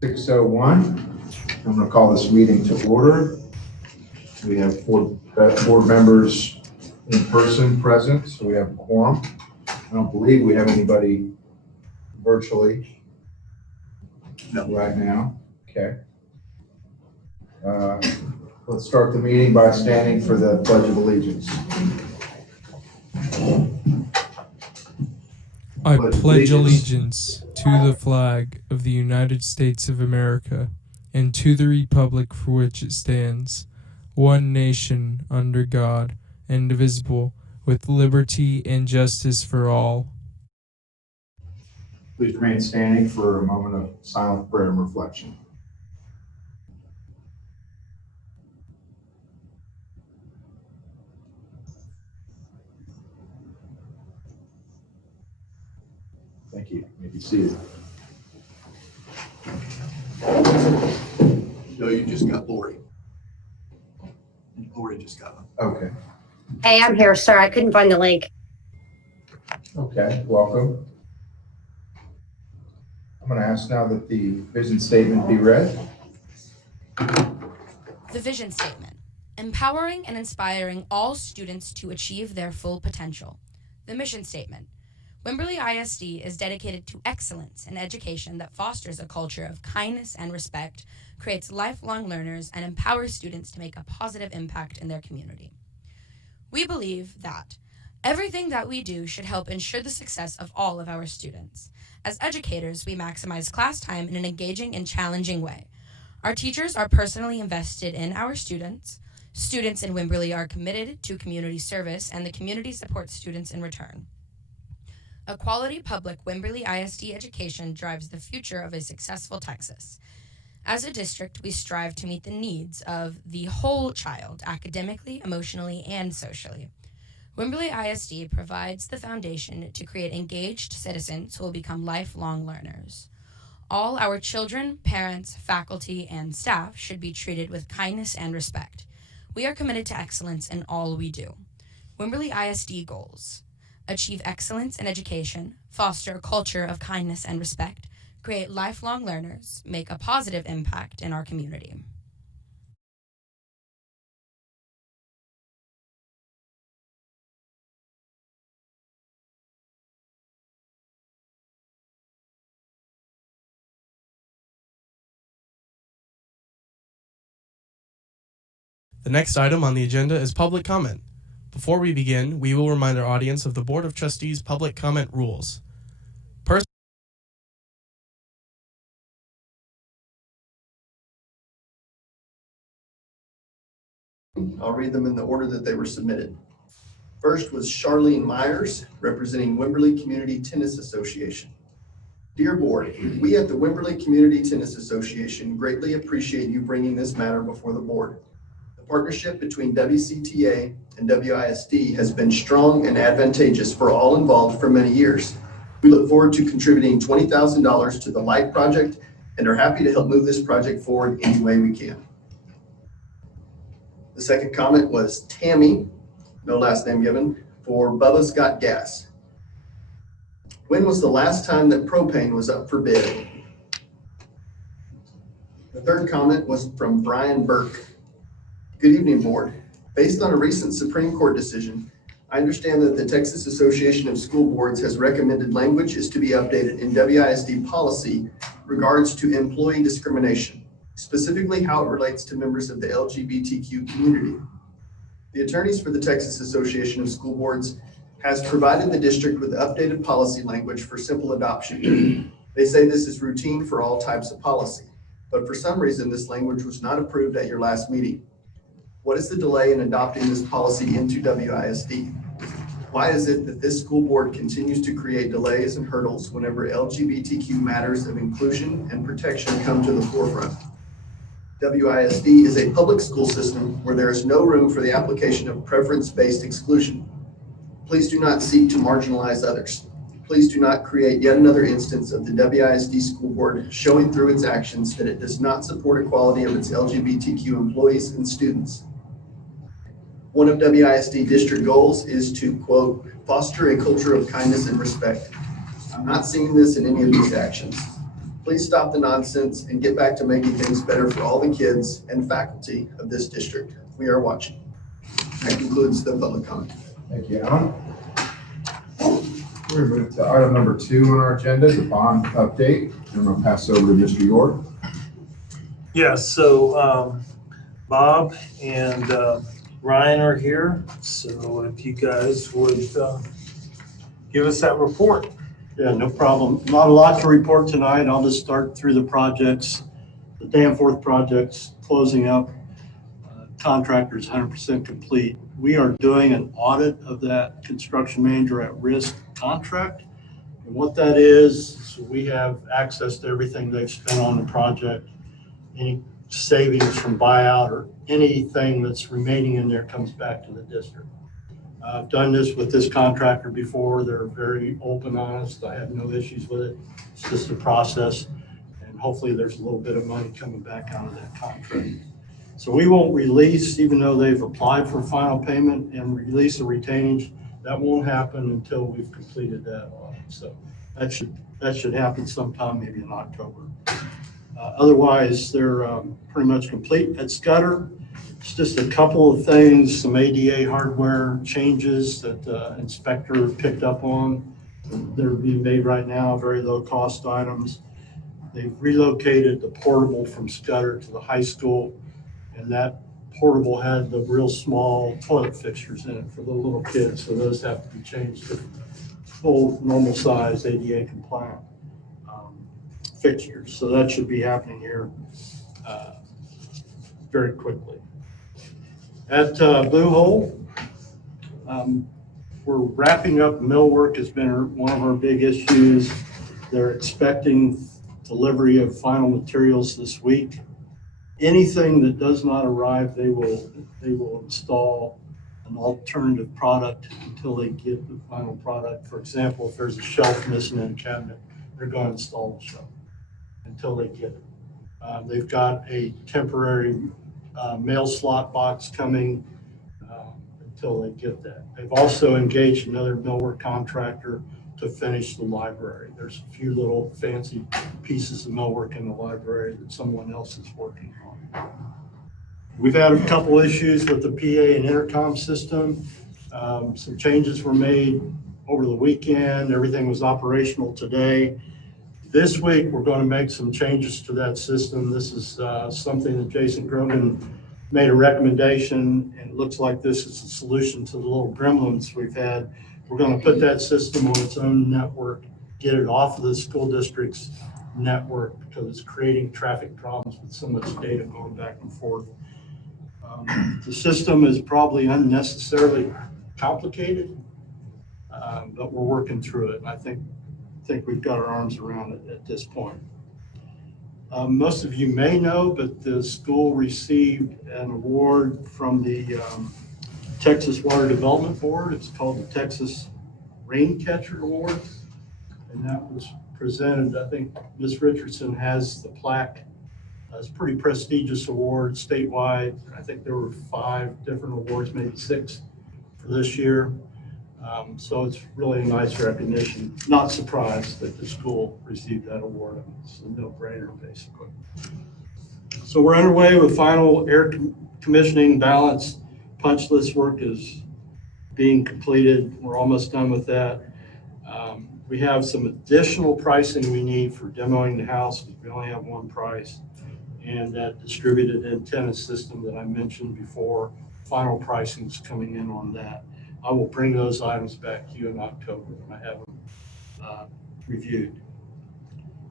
6:01. I'm going to call this meeting to order. We have four board members in person present, so we have a quorum. I don't believe we have anybody virtually right now. Okay. Let's start the meeting by standing for the Pledge of Allegiance. I pledge allegiance to the flag of the United States of America and to the republic for which it stands, one nation under God, indivisible, with liberty and justice for all. Please remain standing for a moment of silent prayer and reflection. Thank you. You may be seated. No, you just got Lori. Lori just got him. Okay. Hey, I'm here, sir. I couldn't find the link. Okay, welcome. I'm going to ask now that the vision statement be read. The vision statement: empowering and inspiring all students to achieve their full potential. The mission statement: Wimberley ISD is dedicated to excellence in education that fosters a culture of kindness and respect, creates lifelong learners, and empowers students to make a positive impact in their community. We believe that everything that we do should help ensure the success of all of our students. As educators, we maximize class time in an engaging and challenging way. Our teachers are personally invested in our students. Students in Wimberley are committed to community service, and the community supports students in return. A quality public Wimberley ISD education drives the future of a successful Texas. As a district, we strive to meet the needs of the whole child, academically, emotionally, and socially. Wimberley ISD provides the foundation to create engaged citizens who will become lifelong learners. All our children, parents, faculty, and staff should be treated with kindness and respect. We are committed to excellence in all we do. Wimberley ISD goals: achieve excellence in education, foster a culture of kindness and respect, create lifelong learners, make a positive impact in our community. The next item on the agenda is public comment. Before we begin, we will remind our audience of the Board of Trustees public comment rules. I'll read them in the order that they were submitted. First was Charlene Myers, representing Wimberley Community Tennis Association. Dear Board, we at the Wimberley Community Tennis Association greatly appreciate you bringing this matter before the Board. The partnership between WCTA and WISD has been strong and advantageous for all involved for many years. We look forward to contributing $20,000 to the LIGHT project and are happy to help move this project forward any way we can. The second comment was Tammy, no last name given, for Bubba's Got Gas. When was the last time that propane was up for bid? The third comment was from Brian Burke. Good evening, Board. Based on a recent Supreme Court decision, I understand that the Texas Association of School Boards has recommended language is to be updated in WISD policy regards to employee discrimination, specifically how it relates to members of the LGBTQ community. The attorneys for the Texas Association of School Boards has provided the district with updated policy language for simple adoption. They say this is routine for all types of policy, but for some reason this language was not approved at your last meeting. What is the delay in adopting this policy into WISD? Why is it that this school board continues to create delays and hurdles whenever LGBTQ matters of inclusion and protection come to the forefront? WISD is a public school system where there is no room for the application of preference-based exclusion. Please do not seek to marginalize others. Please do not create yet another instance of the WISD school board showing through its actions that it does not support equality of its LGBTQ employees and students. One of WISD district goals is to, quote, foster a culture of kindness and respect. I'm not seeing this in any of these actions. Please stop the nonsense and get back to making things better for all the kids and faculty of this district. We are watching. That concludes the public comment. Thank you, Alan. We're moving to item number 2 on our agenda, the bond update. I'm going to pass over to Mr. York. Yes, so Bob and Ryan are here. So if you guys would give us that report. Yeah, no problem. Not a lot to report tonight. I'll just start through the projects. The Danforth project's closing up. Contractor's 100% complete. We are doing an audit of that construction manager at risk contract. And what that is, so we have access to everything they've spent on the project. Any savings from buyout or anything that's remaining in there comes back to the district. I've done this with this contractor before. They're very open, honest. I have no issues with it. It's just a process. And hopefully there's a little bit of money coming back out of that contract. So we won't release, even though they've applied for final payment and release the retainage, that won't happen until we've completed that audit. So that should happen sometime maybe in October. Otherwise, they're pretty much complete. At Scudder, it's just a couple of things, some ADA hardware changes that the inspector picked up on. They're being made right now, very low cost items. They've relocated the portable from Scudder to the high school, and that portable had the real small toilet fixtures in it for the little kids, so those have to be changed to full normal size ADA compliant fixtures. So that should be happening here very quickly. At Blue Hole, we're wrapping up millwork. Has been one of our big issues. They're expecting delivery of final materials this week. Anything that does not arrive, they will install an alternative product until they get the final product. For example, if there's a shelf missing in a cabinet, they're going to install the shelf until they get it. They've got a temporary mail slot box coming until they get that. They've also engaged another millwork contractor to finish the library. There's a few little fancy pieces of millwork in the library that someone else is working on. We've had a couple issues with the PA and intercom system. Some changes were made over the weekend. Everything was operational today. This week, we're going to make some changes to that system. This is something that Jason Grogan made a recommendation, and it looks like this is a solution to the little gremlins we've had. We're going to put that system on its own network, get it off of the school district's network because it's creating traffic problems with so much data going back and forth. The system is probably unnecessarily complicated, but we're working through it. And I think we've got our arms around it at this point. Most of you may know, but the school received an award from the Texas Water Development Board. It's called the Texas Rain Catcher Award. And that was presented, I think Ms. Richardson has the plaque. It's a pretty prestigious award statewide. I think there were 5 different awards, maybe 6 for this year. So it's really a nice recognition. Not surprised that the school received that award. It's a no-brainer, basically. So we're underway with final air conditioning balance. Punch list work is being completed. We're almost done with that. We have some additional pricing we need for demoing the house because we only have one price. And that distributed antenna system that I mentioned before, final pricing is coming in on that. I will bring those items back to you in October when I have them reviewed.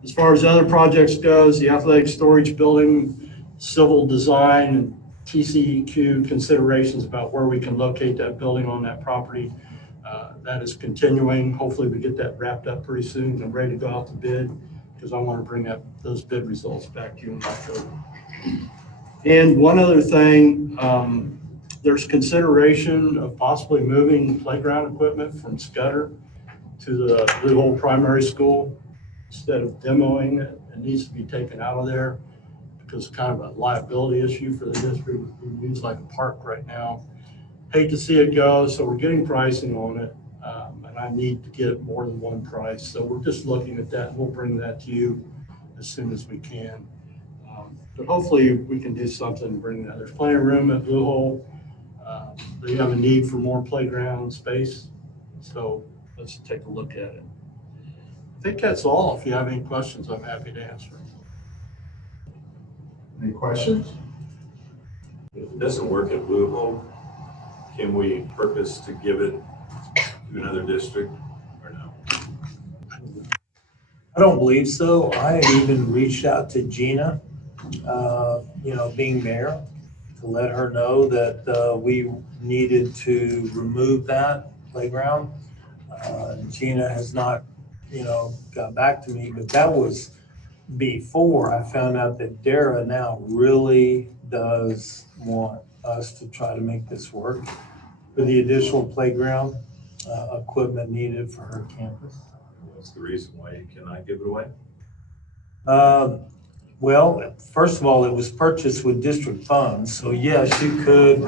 As far as other projects goes, the athletic storage building, civil design, and TCEQ considerations about where we can locate that building on that property. That is continuing. Hopefully we get that wrapped up pretty soon. I'm ready to go out to bid because I want to bring those bid results back to you in October. And one other thing, there's consideration of possibly moving playground equipment from Scudder to the Blue Hole Primary School. Instead of demoing it, it needs to be taken out of there because it's kind of a liability issue for the district. We use like a park right now. Hate to see it go, so we're getting pricing on it, and I need to get more than one price. So we're just looking at that, and we'll bring that to you as soon as we can. But hopefully we can do something to bring that. There's plenty of room at Blue Hole. They have a need for more playground space. So let's take a look at it. I think that's all. If you have any questions, I'm happy to answer. Any questions? If it doesn't work at Blue Hole, can we purpose to give it to another district or no? I don't believe so. I had even reached out to Gina, being mayor, to let her know that we needed to remove that playground. Gina has not, got back to me, but that was before I found out that Dara now really does want us to try to make this work for the additional playground equipment needed for her campus. What's the reason why you cannot give it away? Well, first of all, it was purchased with district funds, so yes, you could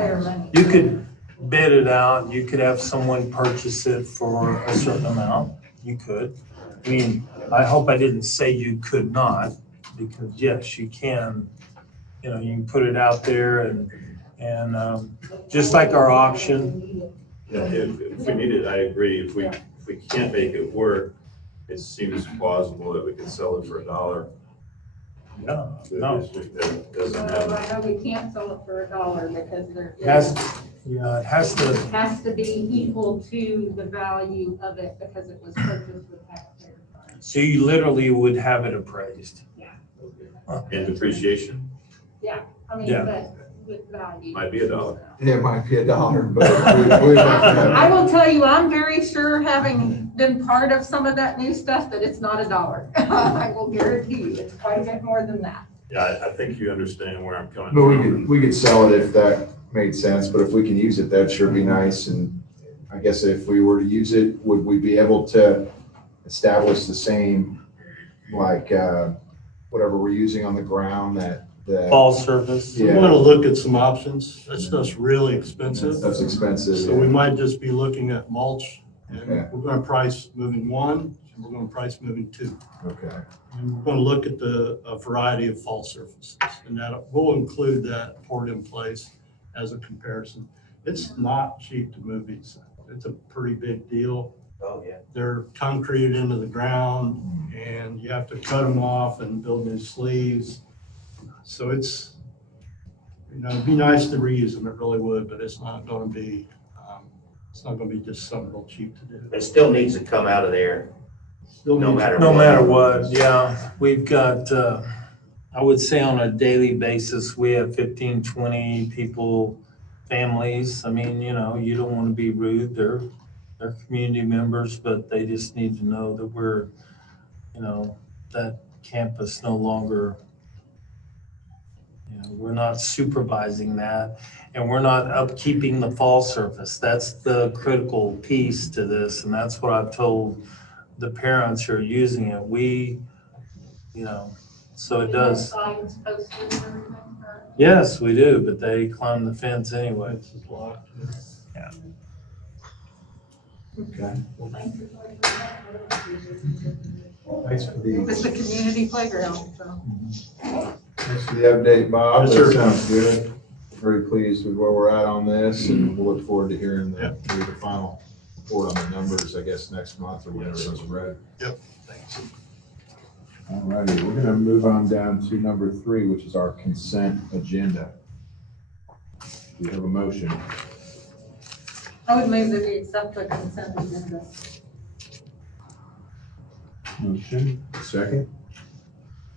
bid it out. You could have someone purchase it for a certain amount. You could. I mean, I hope I didn't say you could not, because yes, you can. You can put it out there and just like our auction. Yeah, if we need it, I agree. If we can't make it work, it seems plausible that we could sell it for $1. Yeah, To a no. district that doesn't Well, have. I know we can't sell it for $1 because It has to. it has to be equal to the value of it because it was purchased with taxpayer funds. So you literally would have it appraised. And depreciation I mean, Yeah. but with value. might be $1. Yeah, it might be $1, but we have to have. I will tell you, I'm very sure, having been part of some of that new stuff, that it's not $1. I will guarantee you, it's quite a bit more than that. Yeah, I think you understand where I'm coming But from. we could sell it if that made sense, but if we can use it, that'd sure be nice. And I guess if we were to use it, would we be able to establish the same, like, whatever we're using on the ground, that Ball surface. We Yeah. want to look at some options. That stuff's really expensive. Stuff's expensive. So we might just be looking at mulch, and Okay. we're going to price moving 1, and we're going to price moving 2. Okay. And we're going to look at a variety of fall surfaces, and that we'll include that poured in place as a comparison. It's not cheap to move these. It's a pretty big deal. Oh, yeah. They're concreted into the ground, and you have to cut them off and build new sleeves. So it's, it'd be nice to reuse them, it really would, but it's not going to be just something real cheap to do. It still needs to come out of there, Still no needs- matter No what. matter what, yeah. We've got, I would say on a daily basis, we have 15, 20 people, families. I mean, you don't want to be rude. They're community members, but they just need to know that we're, that campus no longer, we're not supervising that, and we're not upkeeping the fall surface. That's the critical piece to this, and that's what I've told the parents who are using it. We, so it does. Signs posted and everything. Yes, we do, but they climb the fence anyway. It's a lot. Okay. Thank you. Thanks for It was the, the community playground, so. thanks for the update, Bob. Yes, That sir. sounds good. Very pleased with where we're at on this, and we'll look forward to hearing maybe the final report on the numbers, I guess, next month or whenever those are ready. Thanks. All righty, we're gonna move on down to number 3, which is our consent agenda. Do we have a motion? I would move that we accept the consent agenda. Motion. Second?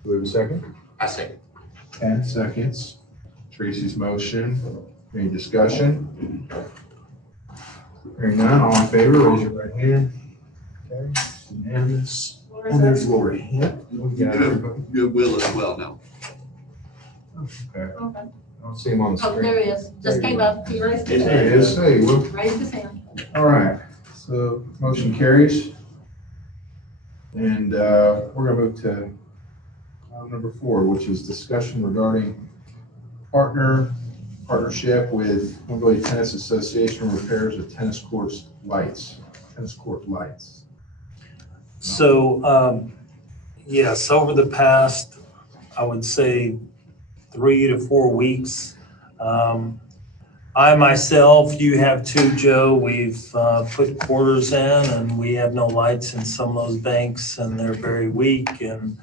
Do we have a second? I say, 10 seconds. Tracy's motion. Any discussion? Hearing none, all in favor, raise your right hand. Okay, it's unanimous. And there's Lori. Yep. We got everybody. Goodwill as well now. Okay. Okay. I don't see him on the Oh, there screen. he is. Just came up. He raised his There he hand. is. Hey, well, Raised his hand. all right. So motion carries. And we're gonna move to number 4, which is discussion regarding partnership with Wimberley Tennis Association repairs of tennis court lights. So, yes, over the past, I would say 3 to 4 weeks, I myself, you have too, Joe, we've put quarters in and we have no lights in some of those banks and they're very weak. And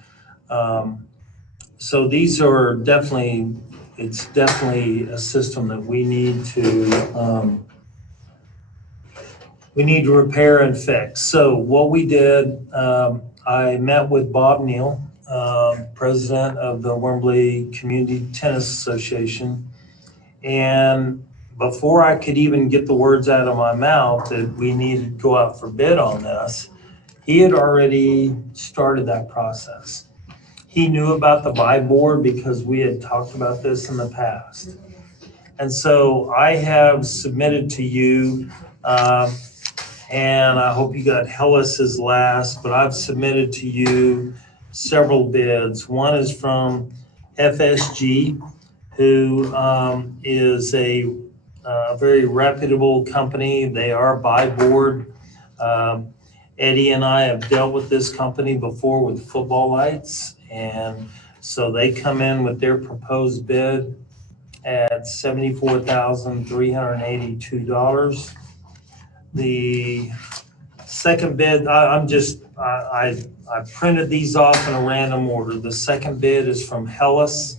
so these are definitely, it's definitely a system that we need to repair and fix. So what we did, I met with Bob Neal, president of the Wimberley Community Tennis Association. And before I could even get the words out of my mouth that we needed to go out for bid on this, he had already started that process. He knew about the buy board because we had talked about this in the past. And so I have submitted to you, and I hope you got Hellas's last, but I've submitted to you several bids. One is from FSG, who is a very reputable company. They are buy board. Eddie and I have dealt with this company before with football lights, and so they come in with their proposed bid at $74,382. The second bid, I printed these off in a random order. The second bid is from Hellas.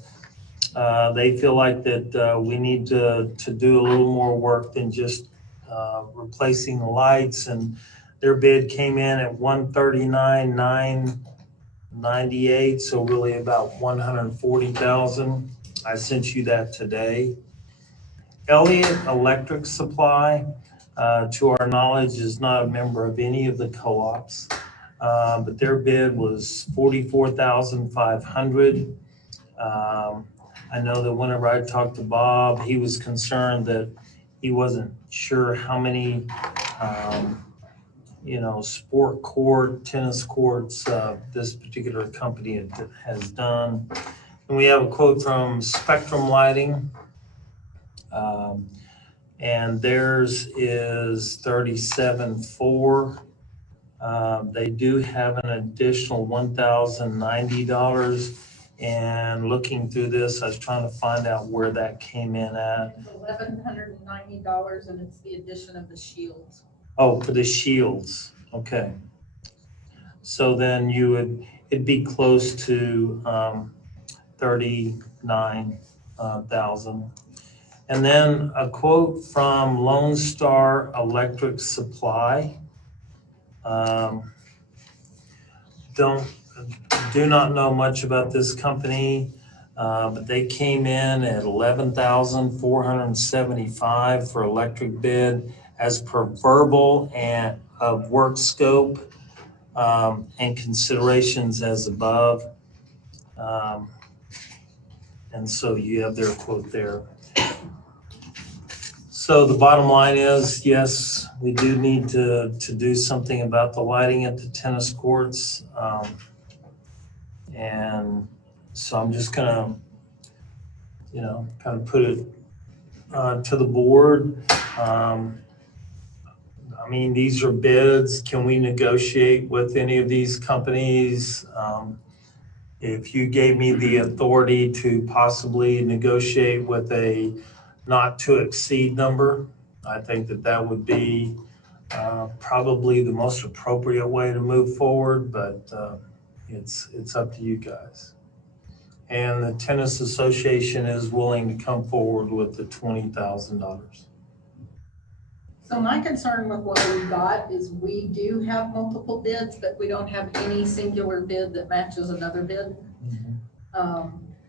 They feel like that we need to do a little more work than just replacing the lights, and their bid came in at $139,998, so really about $140,000. I sent you that today. Elliott Electric Supply, to our knowledge, is not a member of any of the co-ops, but their bid was $44,500. I know that whenever I talked to Bob, he was concerned that he wasn't sure how many, sport court, tennis courts this particular company has done. And we have a quote from Spectrum Lighting, and theirs is $37,400. They do have an additional $1,090. And looking through this, I was trying to find out where that came in at. It's $1,190, and it's the addition of the shields. Oh, for the shields. Okay. So then it'd be close to 39,000. And then a quote from Lone Star Electric Supply. Do not know much about this company, but they came in at $11,475 for electric bid as per verbal and of work scope and considerations as above. And so you have their quote there. So the bottom line is, yes, we do need to do something about the lighting at the tennis courts. And so I'm just gonna, kind of put it to the board. These are bids. Can we negotiate with any of these companies? If you gave me the authority to possibly negotiate with a not to exceed number, I think that would be probably the most appropriate way to move forward, but it's up to you guys. And the Tennis Association is willing to come forward with the $20,000. So my concern with what we've got is we do have multiple bids, but we don't have any singular bid that matches another bid.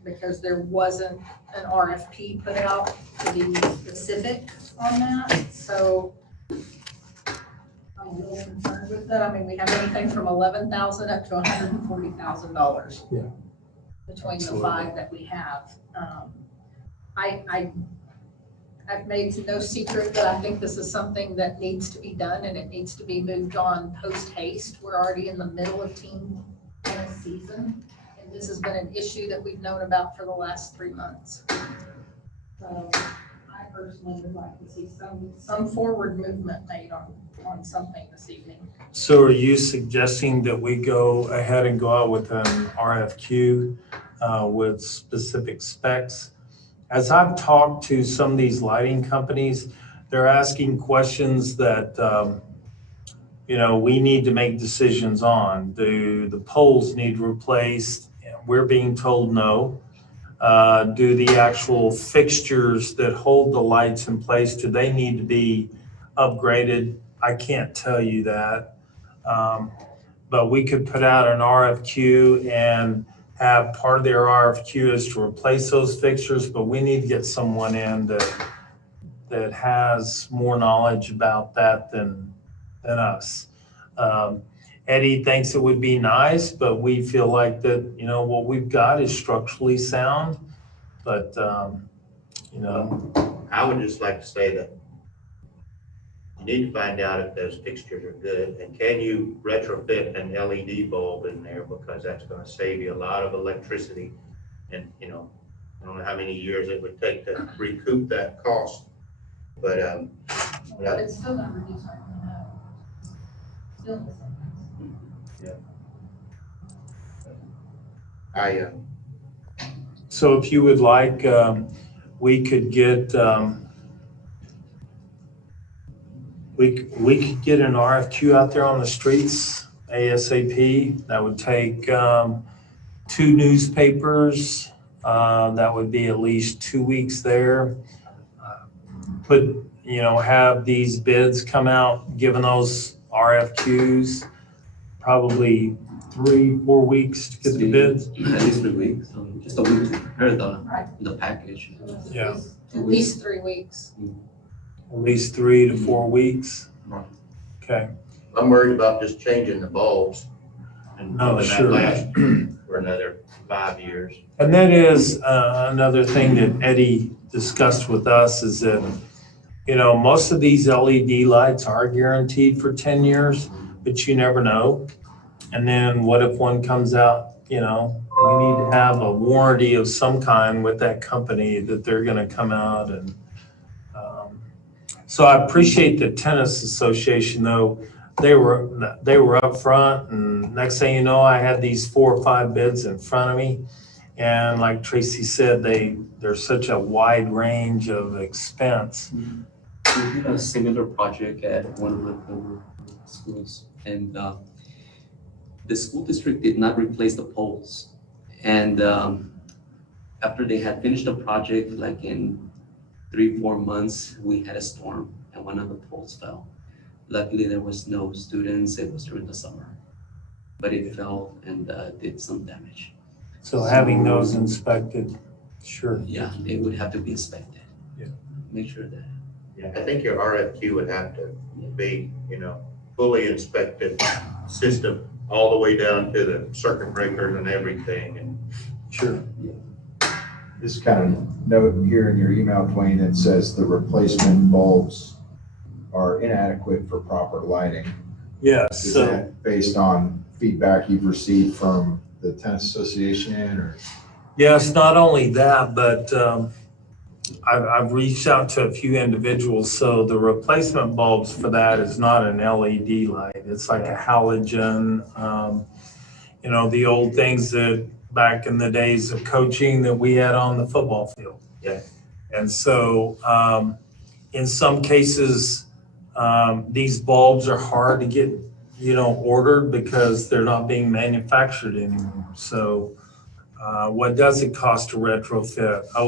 Because there wasn't an RFP put out to be specific on that. So I'm a little concerned with that. We have anything from $11,000 up to $140,000 between the five that we have. I've made no secret that I think this is something that needs to be done and it needs to be moved on post haste. We're already in the middle of team tennis season, and this has been an issue that we've known about for the last 3 months. So personally would like to see some forward movement made on something this evening. So are you suggesting that we go ahead and go out with an RFQ with specific specs? As I've talked to some of these lighting companies, they're asking questions that, we need to make decisions on. Do the poles need replaced? We're being told no. Do the actual fixtures that hold the lights in place, do they need to be upgraded? I can't tell you that. But we could put out an RFQ and have part of their RFQ is to replace those fixtures, but we need to get someone in that has more knowledge about that than us. Eddie thinks it would be nice, but we feel like that, what we've got is structurally sound. But, I would just like to say that you need to find out if those fixtures are good, and can you retrofit an LED bulb in there, because that's gonna save you a lot of electricity. And, I don't know how many years it would take to recoup that cost, but, But it's still gonna reduce our, still the same. so if you would like, we could get, we could get an RFQ out there on the streets ASAP. That would take 2 newspapers. That would be at least 2 weeks there. Have these bids come out, given those RFQs, probably 3-4 weeks to get the bids. At least 3 weeks, just a week to prepare the package. Yeah. At least 3 weeks. At least 3 to 4 weeks. Right. Okay. I'm worried about just changing the bulbs and Oh, having that sure. last for another 5 years. And that is another thing that Eddie discussed with us is that, most of these LED lights are guaranteed for 10 years, but you never know. And then what if one comes out, we need to have a warranty of some kind with that company that they're going to come out. And so I appreciate the tennis association, though. They were up front, and next thing you know, I had these 4 or 5 bids in front of me. And like Tracy said, there's such a wide range of expense. We did a similar project at one of the former schools, and the school district did not replace the poles. And after they had finished the project, like in 3-4 months, we had a storm and one of the poles fell. Luckily, there was no students. It was during the summer, but it fell and did some damage. So having those inspected, sure. Yeah, they would have to be inspected. Yeah. Make sure that. Yeah, I think your RFQ would have to be, fully inspected system all the way down to the circuit breakers and everything. And Sure. This kind of note here in your email, Dwayne, that says the replacement bulbs are inadequate for proper lighting. Yes. Is So that based on feedback you've received from the tennis association, or? yes, not only that, but I've reached out to a few individuals. So the replacement bulbs for that is not an LED light. It's like a halogen, the old things that back in the days of coaching that we had on the football field. Yeah. And so in some cases, these bulbs are hard to get, ordered because they're not being manufactured anymore. So what does it cost to retrofit? I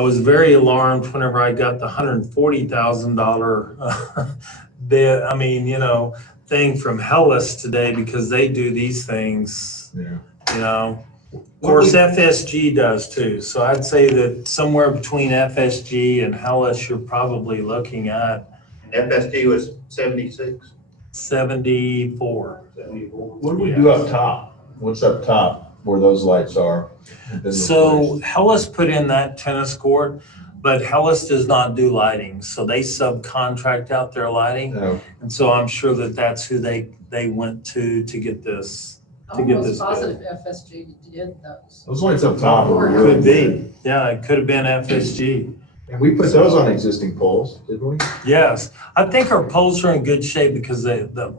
was very alarmed whenever I got the $140,000 bid, thing from Hellas today, because they do these things, Of course, FSG does too. So I'd say that somewhere between FSG and Hellas, you're probably looking at FSG was 76. 74. What do we do up top? What's up top where those lights are? So Hellas put in that tennis court, but Hellas does not do lighting. So they subcontract out their lighting. Oh. And so I'm sure that that's who they went to get this. To get this Almost bid. positive FSG did those. Those lights up top are Could be. Yeah, it could have been FSG. And we put those on existing poles, didn't we? Yes, I think our poles are in good shape because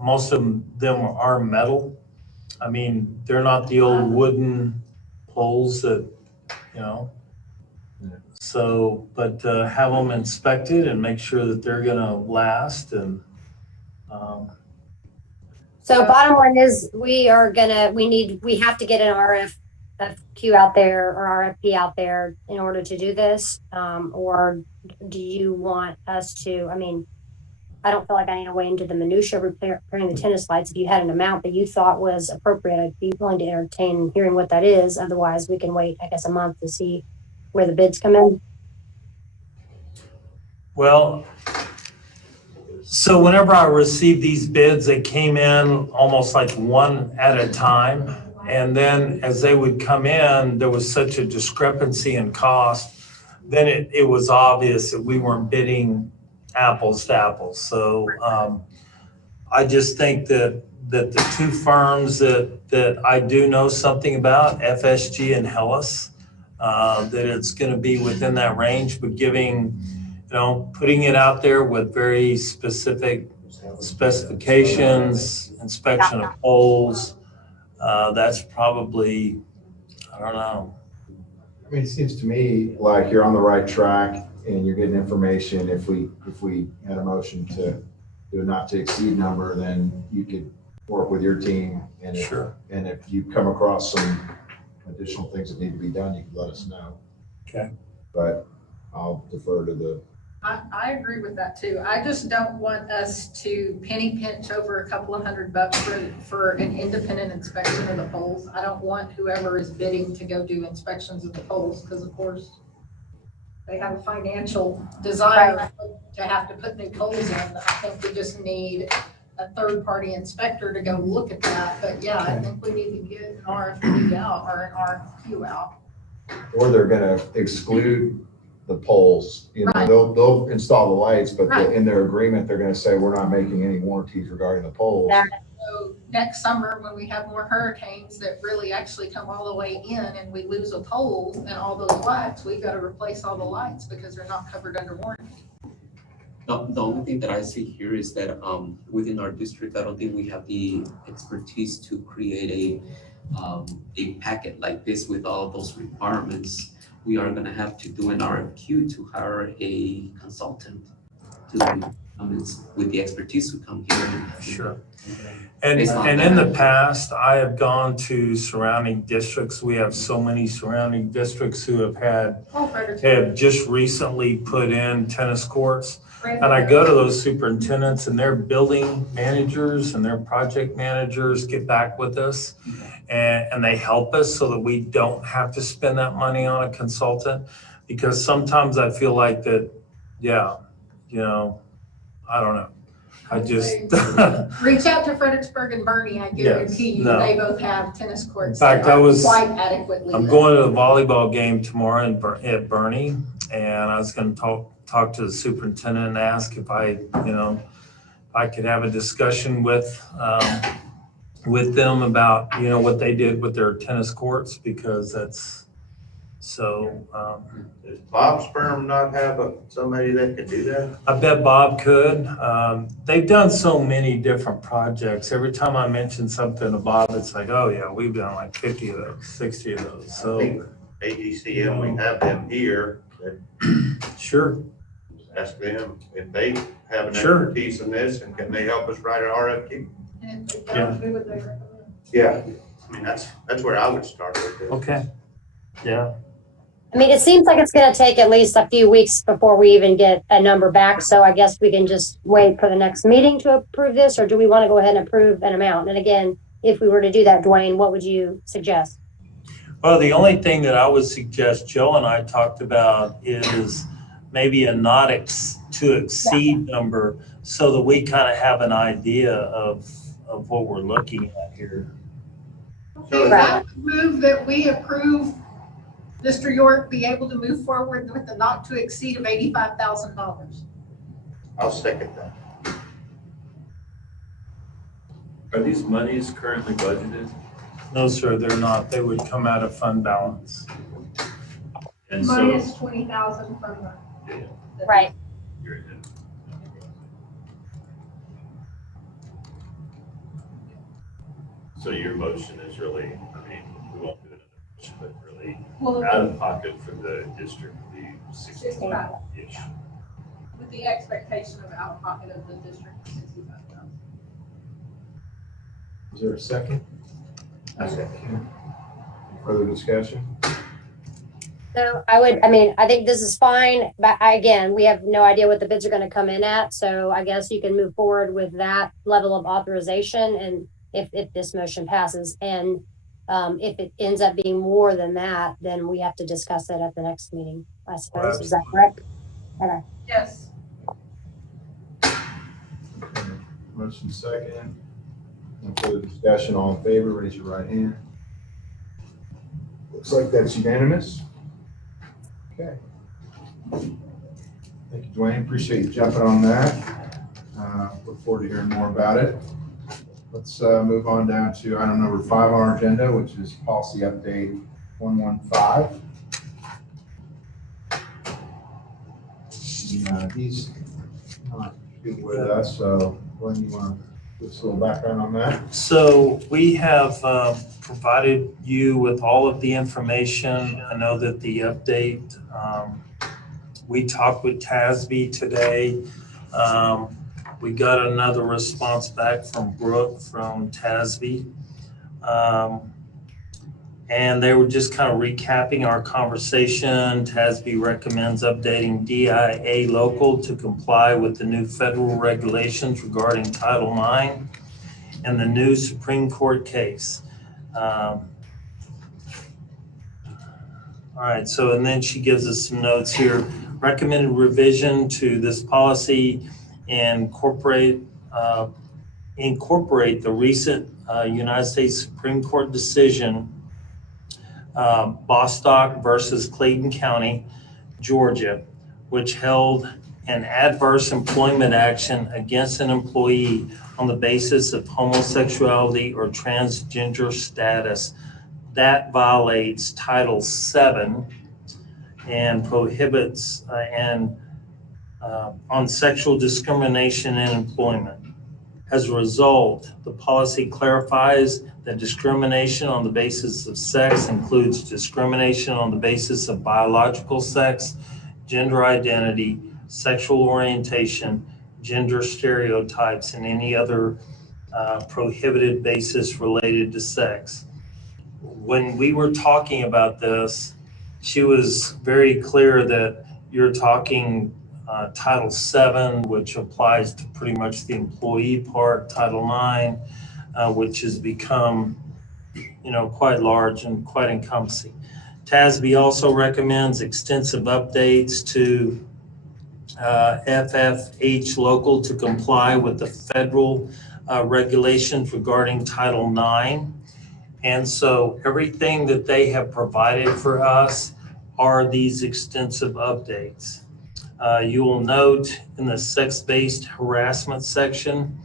most of them are metal. I mean, they're not the old wooden poles that, you know. So, but have them inspected and make sure that they're gonna last and, So bottom line is we have to get an RFQ out there or RFP out there in order to do this. Or do you want us to, I mean, I don't feel like I need to weigh into the minutia of repairing the tennis lights. If you had an amount that you thought was appropriate, I'd be willing to entertain hearing what that is. Otherwise, we can wait, I guess, a month to see where the bids come in. well, so whenever I received these bids, they came in almost like one at a time. And then as they would come in, there was such a discrepancy in cost. Then it was obvious that we weren't bidding apples to apples. So I just think that the two firms that I do know something about, FSG and Hellas, that it's going to be within that range, but putting it out there with very specific specifications, inspection of poles, that's probably, I don't know. I mean, it seems to me like you're on the right track and you're getting information. If we had a motion to do a not to exceed number, then you could work with your team. And if you come across some additional things that need to be done, you can let us know. Okay. But I'll defer to the. I agree with that too. I just don't want us to penny pinch over a couple of $100 for an independent inspection of the poles. I don't want whoever is bidding to go do inspections of the poles because of course they have a financial desire to have to put new poles in. I think we just need a third-party inspector to go look at that. But yeah, I think we need to get an RFP out or an RFQ out. Or they're going to exclude the poles. Right. They'll install the lights, but Right. in their agreement, they're going to say we're not making any warranties regarding the poles. So next summer, when we have more hurricanes that really actually come all the way in and we lose a pole and all those lights, we've got to replace all the lights because they're not covered under warranty. The only thing that I see here is that within our district, I don't think we have the expertise to create a packet like this with all of those requirements. We are going to have to do an RFQ to hire a consultant to with the expertise to come here. Sure. And in the past, I have gone to surrounding districts. We have so many surrounding districts who have just recently put in tennis courts. And I go to those superintendents and their building managers and their project managers get back with us and they help us so that we don't have to spend that money on a consultant. Because sometimes I feel like that, I don't know. I just reach out to Fredericksburg and Bernie. I guarantee they both have tennis courts. In fact, quite adequately. I'm going to the volleyball game tomorrow at Bernie, and I was going to talk to the superintendent and ask if I could have a discussion with them about what they did with their tennis courts, because that's so. Does Bob's firm not have somebody that could do that? I bet Bob could. They've done so many different projects. Every time I mention something to Bob, it's like, oh yeah, we've done like 50 of those, 60 of those. So I think AGCM, we have them here. Sure. Ask them if they have an expertise in this and can they help us write an RFQ? And if they don't, who would they recommend? Yeah, I mean, that's where I would start with this. Okay. Yeah. I mean, it seems like it's going to take at least a few weeks before we even get a number back. So I guess we can just wait for the next meeting to approve this, or do we want to go ahead and approve an amount? And again, if we were to do that, Dwayne, what would you suggest? Well, the only thing that I would suggest, Joe and I talked about, is maybe a not to exceed number so that we kind of have an idea of what we're looking at here. So I would move that we approve Mr. York be able to move forward with the not to exceed of $85,000. I'll second that. Are these monies currently budgeted? No, sir, they're not. They would come out of fund balance. And Minus $20,000 from the Yeah. Right. You're in. So your motion is really, I mean, we won't do another motion, but really Well, out of pocket for the district would be 65-ish. with the expectation of out of pocket of the district, 65,000. Is there a second? I second. Further discussion? So I think this is fine, but again, we have no idea what the bids are gonna come in at, so I guess you can move forward with that level of authorization and if this motion passes, and if it ends up being more than that, then we have to discuss that at the next meeting, I suppose. Is that correct? Okay. Yes. Motion second. No further discussion, all in favor, raise your right hand. Looks like that's unanimous. Okay. Thank you, Dwayne. Appreciate you jumping on that. Look forward to hearing more about it. Let's move on down to item number 5 on our agenda, which is policy update 115. He's not good with us, so Glenn, you want to give us a little background on that? So we have provided you with all of the information. I know that the update, we talked with TASB today. We got another response back from Brooke from TASB. And they were just kind of recapping our conversation. TASB recommends updating DIA local to comply with the new federal regulations regarding Title IX and the new Supreme Court case. All right, so and then she gives us some notes here. Recommended revision to this policy and incorporate the recent United States Supreme Court decision, Bostock versus Clayton County, Georgia, which held an adverse employment action against an employee on the basis of homosexuality or transgender status. That violates Title VII and prohibits on sexual discrimination in employment. As a result, the policy clarifies that discrimination on the basis of sex includes discrimination on the basis of biological sex, gender identity, sexual orientation, gender stereotypes, and any other prohibited basis related to sex. When we were talking about this, she was very clear that you're talking Title VII, which applies to pretty much the employee part, Title IX, which has become, quite large and quite encompassing. TASB also recommends extensive updates to FFH local to comply with the federal regulations regarding Title IX. And so everything that they have provided for us are these extensive updates. You will note in the sex-based harassment section,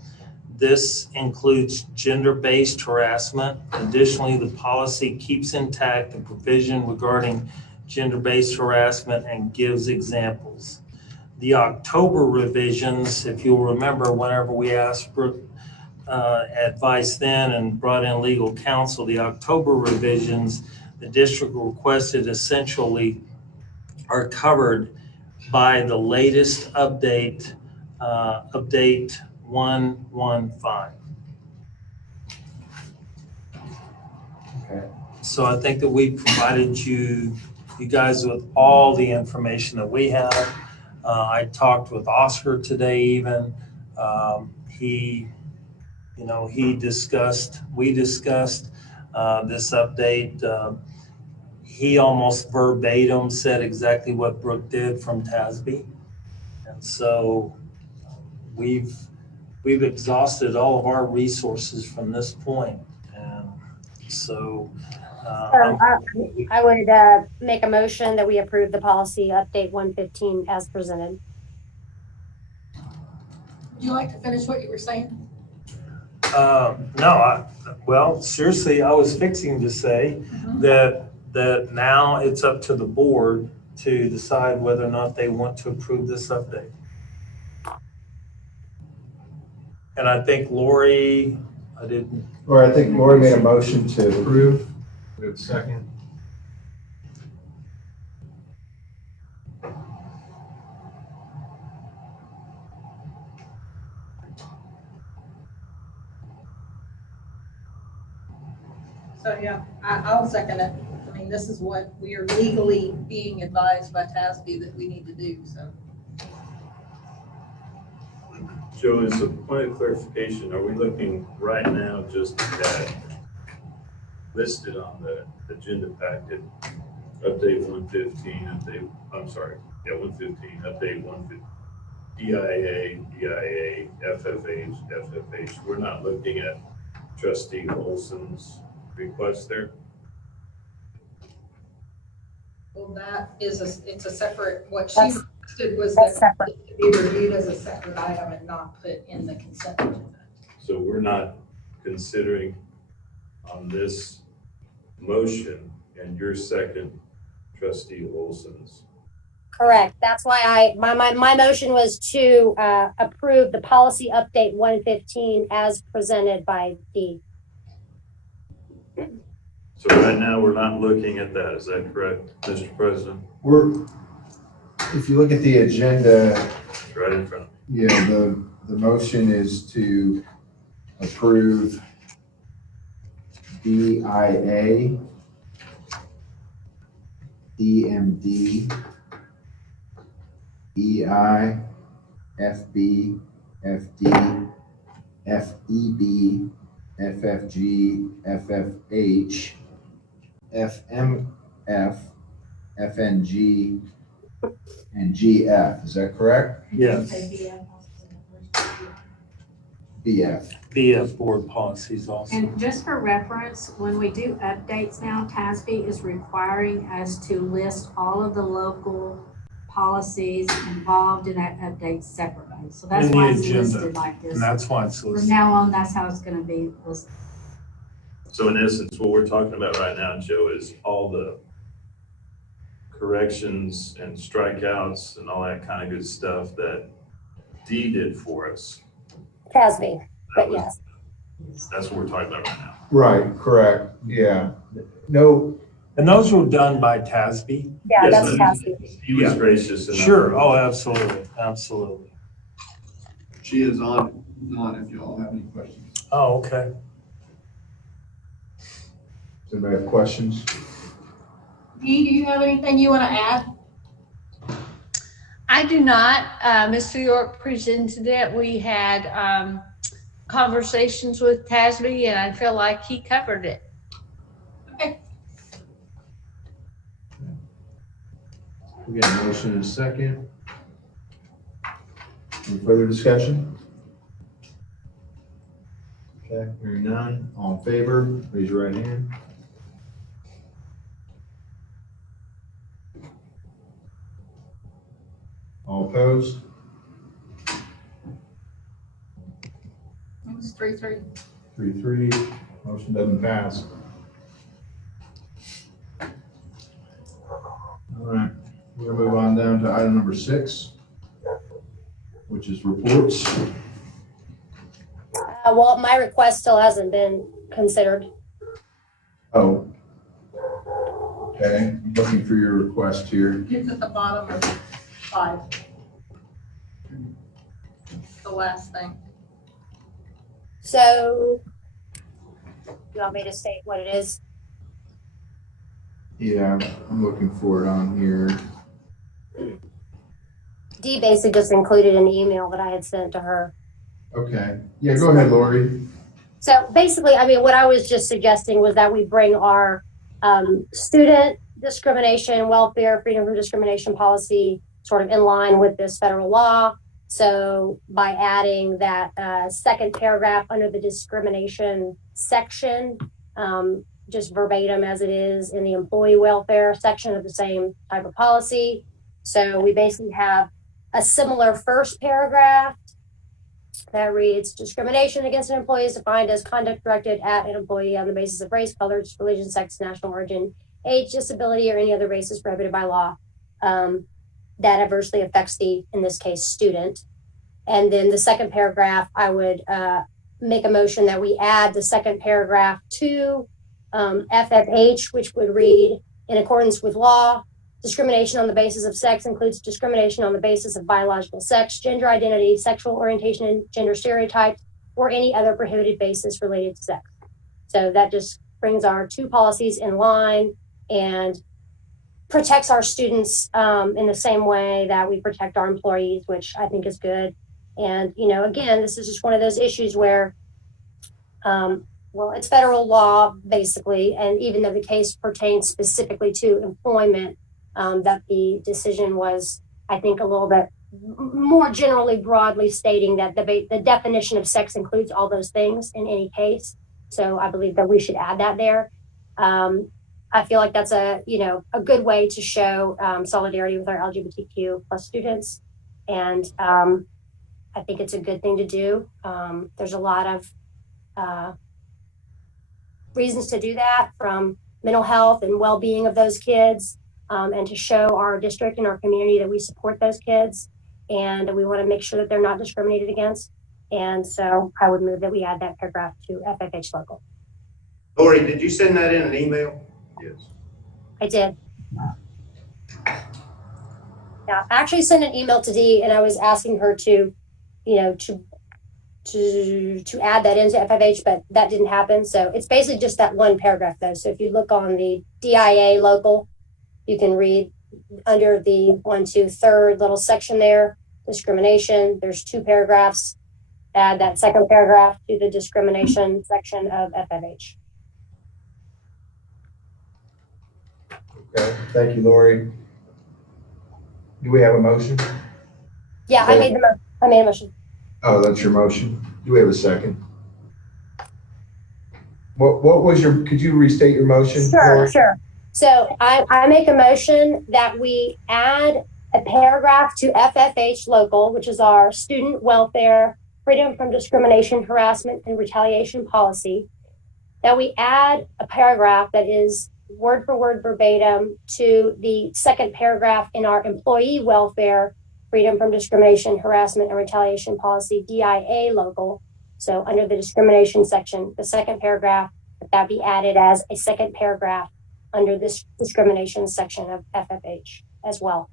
this includes gender-based harassment. Additionally, the policy keeps intact the provision regarding gender-based harassment and gives examples. The October revisions, if you'll remember, whenever we asked for advice then and brought in legal counsel, the October revisions, the district requested essentially are covered by the latest update, update 115. Okay. So I think that we provided you guys with all the information that we have. I talked with Oscar today even. We discussed this update. He almost verbatim said exactly what Brooke did from TASB. And so we've exhausted all of our resources from this point. And so I would make a motion that we approve the policy update 115 as presented. Would you like to finish what you were saying? No, well, seriously, I was fixing to say that now it's up to the board to decide whether or not they want to approve this update. And I think Lori, I think Lori made a motion to approve. We have a second. So, yeah, I'll second it. I mean, this is what we are legally being advised by TASB that we need to do, so. Joe, as a point of clarification, are we looking right now just at listed on the agenda packet, update 115, update, I'm sorry, yeah, 115, update 115, DIA, FFH. We're not looking at Trustee Olson's request there? Well, that is it's a separate, what she That's- requested was that's that separate. it be reviewed as a separate item and not put in the consent agenda. So we're not considering on this motion and your second Trustee Olson's. Correct. That's why my motion was to approve the policy update 115 as presented by Dee. So right now, we're not looking at that. Is that correct, Mr. President? If you look at the agenda, It's right in front of me. yeah, the motion is to approve DIA, DMD, EI, FB, FD, FEB, FFG, FFH, FMF, FNG, and GF. Is that correct? yes, BF. BF board policies also. And just for reference, when we do updates now, TASB is requiring us to list all of the local policies involved in that update separately. So that's In the why it's agenda. listed like this. And that's why it's From listed. now on, that's how it's gonna be listed. So in essence, what we're talking about right now, Joe, is all the corrections and strikeouts and all that kind of good stuff that Dee did for us. TASB, That but was- yes. That's what we're talking about right now. Right, correct, yeah. No, And those were done by TASB? Yeah, Yes, that's sir. TASB. He was gracious enough. Sure, oh, absolutely, absolutely. She is on if you all have any questions. Oh, okay. does anybody have questions? Dee, do you have anything you want to add? I do not. Mr. York presented it. We had conversations with TASB, and I feel like he covered it. Okay. We got a motion and a second. Any further discussion? Okay, hearing none, all in favor, raise your right hand. All opposed? It was 3-3. 3-3, motion doesn't pass. All right, we're gonna move on down to item number 6, which is reports. Well, my request still hasn't been considered. Oh. Okay, I'm looking for your request here. It's at the bottom of 5. The last thing. So, you want me to state what it is? Yeah, I'm looking for it on here. Dee basically just included an email that I had sent to her. Okay, yeah, go ahead, Lori. So basically, I mean, what I was just suggesting was that we bring our student discrimination, welfare, freedom from discrimination policy sort of in line with this federal law. So by adding that second paragraph under the discrimination section, just verbatim as it is in the employee welfare section of the same type of policy. So we basically have a similar first paragraph that reads, discrimination against an employee is defined as conduct directed at an employee on the basis of race, color, religion, sex, national origin, age, disability, or any other basis prohibited by law. that adversely affects the, in this case, student. And then the second paragraph, I would make a motion that we add the second paragraph to FFH, which would read, in accordance with law, discrimination on the basis of sex includes discrimination on the basis of biological sex, gender identity, sexual orientation, and gender stereotypes, or any other prohibited basis related to sex. So that just brings our two policies in line and protects our students in the same way that we protect our employees, which I think is good. And, you know, again, this is just one of those issues where, well, it's federal law, basically, and even though the case pertains specifically to employment, that the decision was, I think, a little bit more generally broadly stating that the definition of sex includes all those things in any case. So I believe that we should add that there. I feel like that's a good way to show solidarity with our LGBTQ plus students. And I think it's a good thing to do. There's a lot of reasons to do that, from mental health and well-being of those kids, and to show our district and our community that we support those kids and we want to make sure that they're not discriminated against. And so I would move that we add that paragraph to FFH local. Lori, did you send that in an email? Yes. I did. Yeah, I actually sent an email to Dee and I was asking her to, to add that into FFH, but that didn't happen. So it's basically just that one paragraph though. So if you look on the DIA local, you can read under the 1, 2, 3rd little section there, discrimination. There's 2 paragraphs. Add that second paragraph to the discrimination section of FFH. Okay, thank you, Lori. Do we have a motion? Yeah, I made a motion. Oh, that's your motion. Do we have a second? What was your, could you restate your motion? Sure, Lori? sure. So I make a motion that we add a paragraph to FFH local, which is our student welfare, freedom from discrimination, harassment, and retaliation policy, that we add a paragraph that is word for word verbatim to the second paragraph in our employee welfare, freedom from discrimination, harassment, and retaliation policy, DIA local. So under the discrimination section, the second paragraph, that be added as a second paragraph under this discrimination section of FFH as well.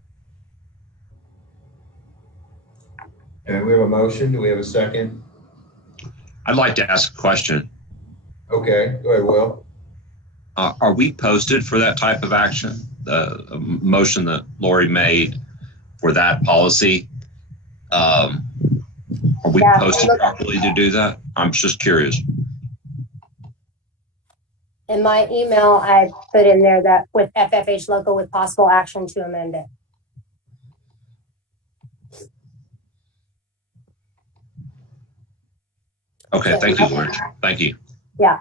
And we have a motion. Do we have a second? I'd like to ask a question. Okay, go ahead, Will. Are we posted for that type of action? The motion that Lori made for that policy? Are we posted properly to do that? I'm just curious. In my email, I put in there that with FFH local with possible action to amend it. Okay, So, thank you, Lori. Thank you. Yeah.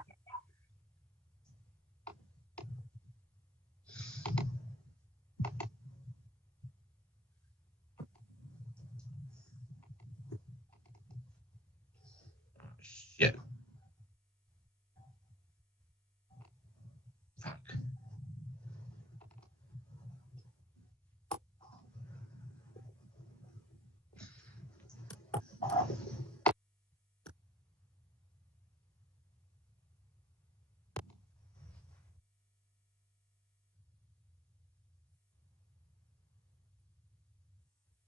Yeah.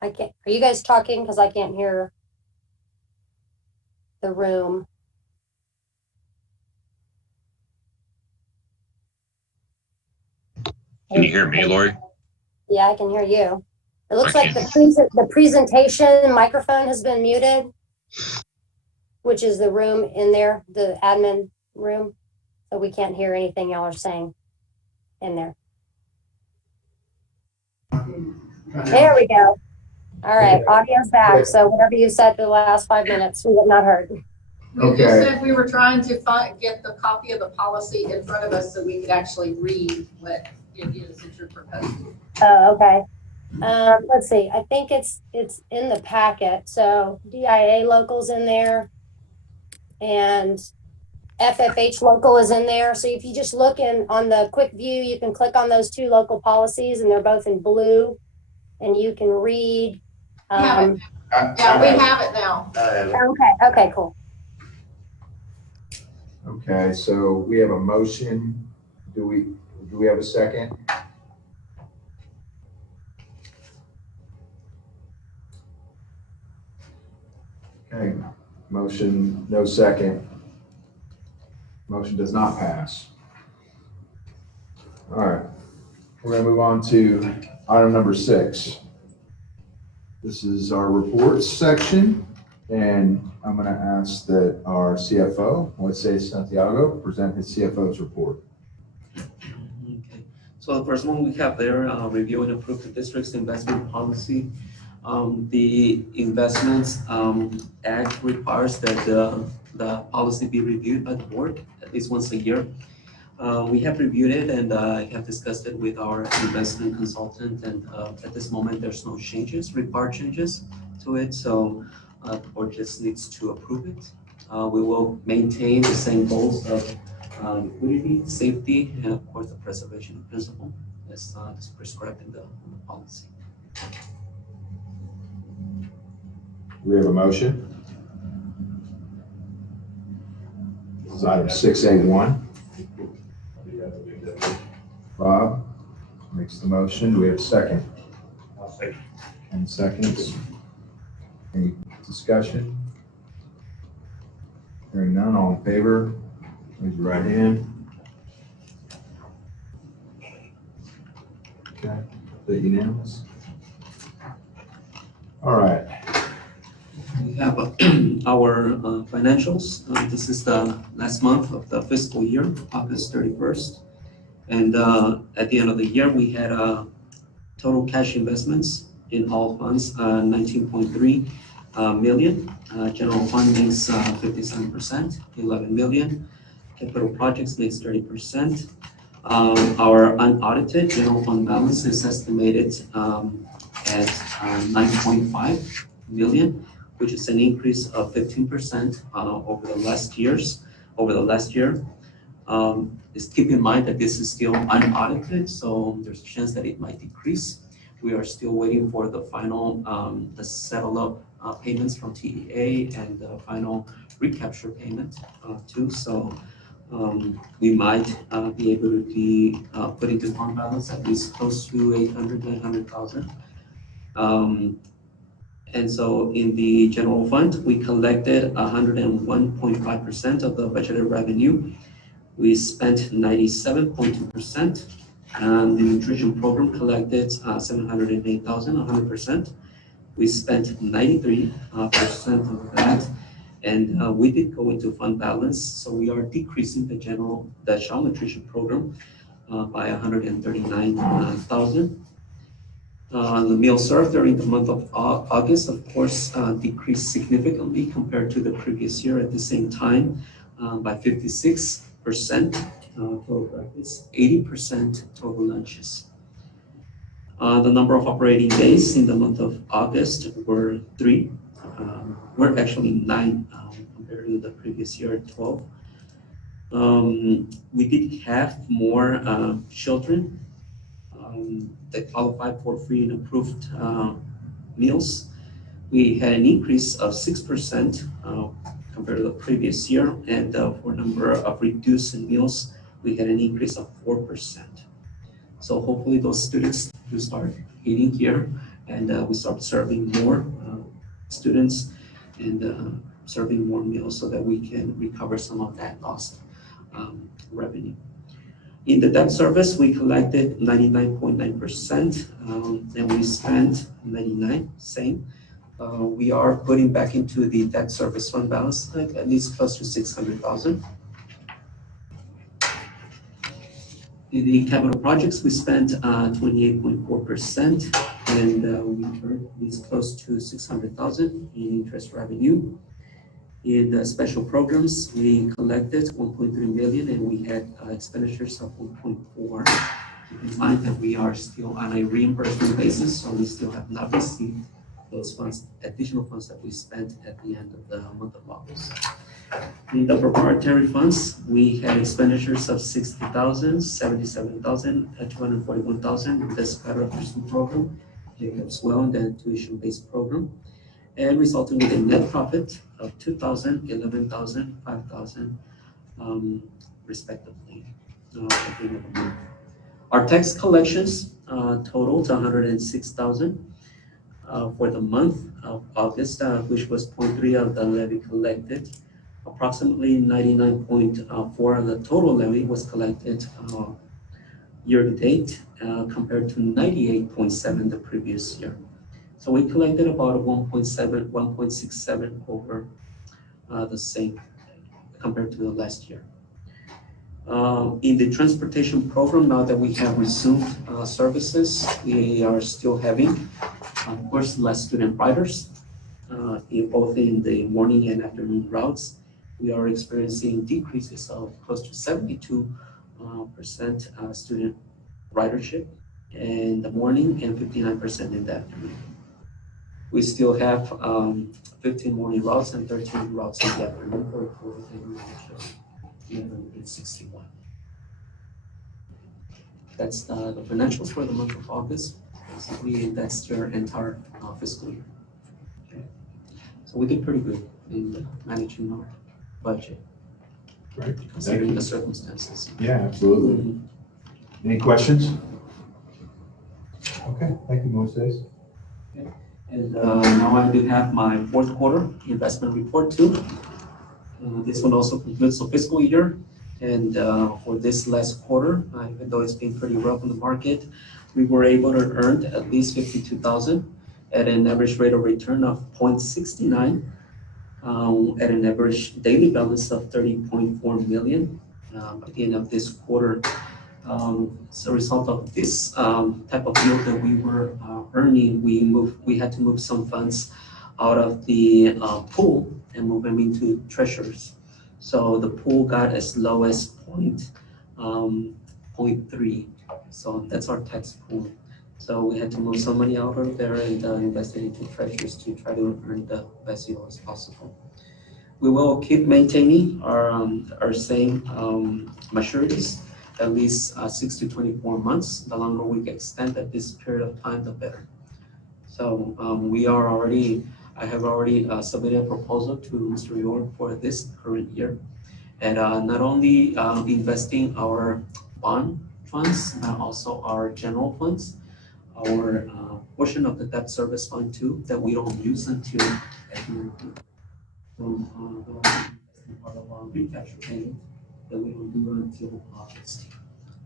I can't, are you guys talking? Because I can't hear the room. Can you hear me, Lori? Yeah, I can hear you. It looks like the presentation microphone has been muted, which is the room in there, the admin room. So we can't hear anything y'all are saying in there. There we go. All right, audio's back. So whatever you said for the last 5 minutes, we have not heard. We just said we were trying to get the copy of the policy in front of us so we could actually read what it is that you're proposing. Oh, okay. Let's see. I think it's in the packet. So DIA local's in there and FFH local is in there. So if you just look in on the quick view, you can click on those 2 local policies and they're both in blue. and you can read. Yeah, we have it now. Okay, cool. Okay, so we have a motion. Do we have a second? Okay, motion, no second. Motion does not pass. All right, we're gonna move on to item number 6. This is our reports section, and I'm gonna ask that our CFO, Jose Santiago, present his CFO's report. Okay. So the first one we have there, review and approve the district's investment policy. The Investments Act requires that the policy be reviewed by the board at least once a year. We have reviewed it and have discussed it with our investment consultant, and at this moment there's no required changes to it, so the board just needs to approve it. We will maintain the same goals of liquidity, safety, and of course the preservation of principle as prescribed in the policy. We have a motion. This is item 6A1. Bob makes the motion. Do we have a second? I'll second. 10 seconds. Any discussion? Hearing none, all in favor, raise your right hand. Okay, is that unanimous? All right. We have our financials. This is the last month of the fiscal year, August 31st. And at the end of the year, we had total cash investments in all funds, 19.3 million. General fund makes 57%, 11 million. Capital projects makes 30%. Our unaudited general fund balance is estimated at 9.5 million, which is an increase of 15% over the last year. Just keep in mind that this is still unaudited, so there's a chance that it might decrease. We are still waiting for the final, the settle up payments from TEA and the final recapture payment too. So we might be able to be put into fund balance at least close to 900,000. And so in the general fund, we collected 101.5% of the budgeted revenue. We spent 97.2%. The nutrition program collected 708,000, 100%. We spent 93% of that, and we did go into fund balance. So we are decreasing the child nutrition program by 139,000. The meal served during the month of August, of course, decreased significantly compared to the previous year at the same time by 56%. Total breakfast, 80% total lunches. The number of operating days in the month of August were 3. We're actually 9 compared to the previous year at 12. We did have more children that qualified for free and approved meals. We had an increase of 6% compared to the previous year, and for number of reduced meals, we had an increase of 4%. So hopefully those students do start eating here, and we start serving more students and serving more meals so that we can recover some of that lost revenue. In the debt service, we collected 99.9%, and we spent 99%, same. We are putting back into the debt service fund balance at least close to 600,000. In the capital projects, we spent 28.4%, and we earned at least close to 600,000 in interest revenue. In the special programs, we collected 1.3 million, and we had expenditures of 1.4. Keep in mind that we are still on a reimbursement basis, so we still have not received those funds, additional funds that we spent at the end of the month of August. In the proprietary funds, we had expenditures of 60,000, 77,000, 241,000 in the federal Christian program, Jacobs Well and the tuition-based program, and resulting in a net profit of 2,000, 11,000, 5,000, respectively. At the end of the month. Our tax collections totaled 106,000 for the month of August, which was 0.3 of the levy collected. Approximately 99.4 of the total levy was collected year to date, compared to 98.7 the previous year. So we collected about 1.7, 1.67 over the same compared to the last year. In the transportation program, now that we have resumed services, we are still having, of course, less student riders, both in the morning and afternoon routes. We are experiencing decreases of close to 72% student ridership in the morning and 59% in the afternoon. We still have 15 morning routes and 13 routes in the afternoon for a total daily ridership of 1161. That's the financials for the month of August. Basically, that's your entire fiscal year. Okay. So we did pretty good in managing our budget. Right. Considering the circumstances. Yeah, absolutely. Any questions? Okay, thank you, Moises. And now I do have my fourth quarter investment report too. This one also concludes the fiscal year. And for this last quarter, even though it's been pretty rough in the market, we were able to earn at least 52,000 at an average rate of return of 0.69, at an average daily balance of 30.4 million at the end of this quarter. As a result of this type of yield that we were earning, we had to move some funds out of the pool and move them into treasurers. So the pool got as low as 0.3. So that's our tax pool. So we had to move some money out of there and invest it into treasurers to try to earn the best yield as possible. We will keep maintaining our same maturities, at least 6 to 24 months. The longer we can extend at this period of time, the better. So I have already submitted a proposal to Mr. York for this current year. And not only investing our bond funds, but also our general funds, our portion of the debt service fund too, that we don't use until part of our recapture payment that we don't do until August.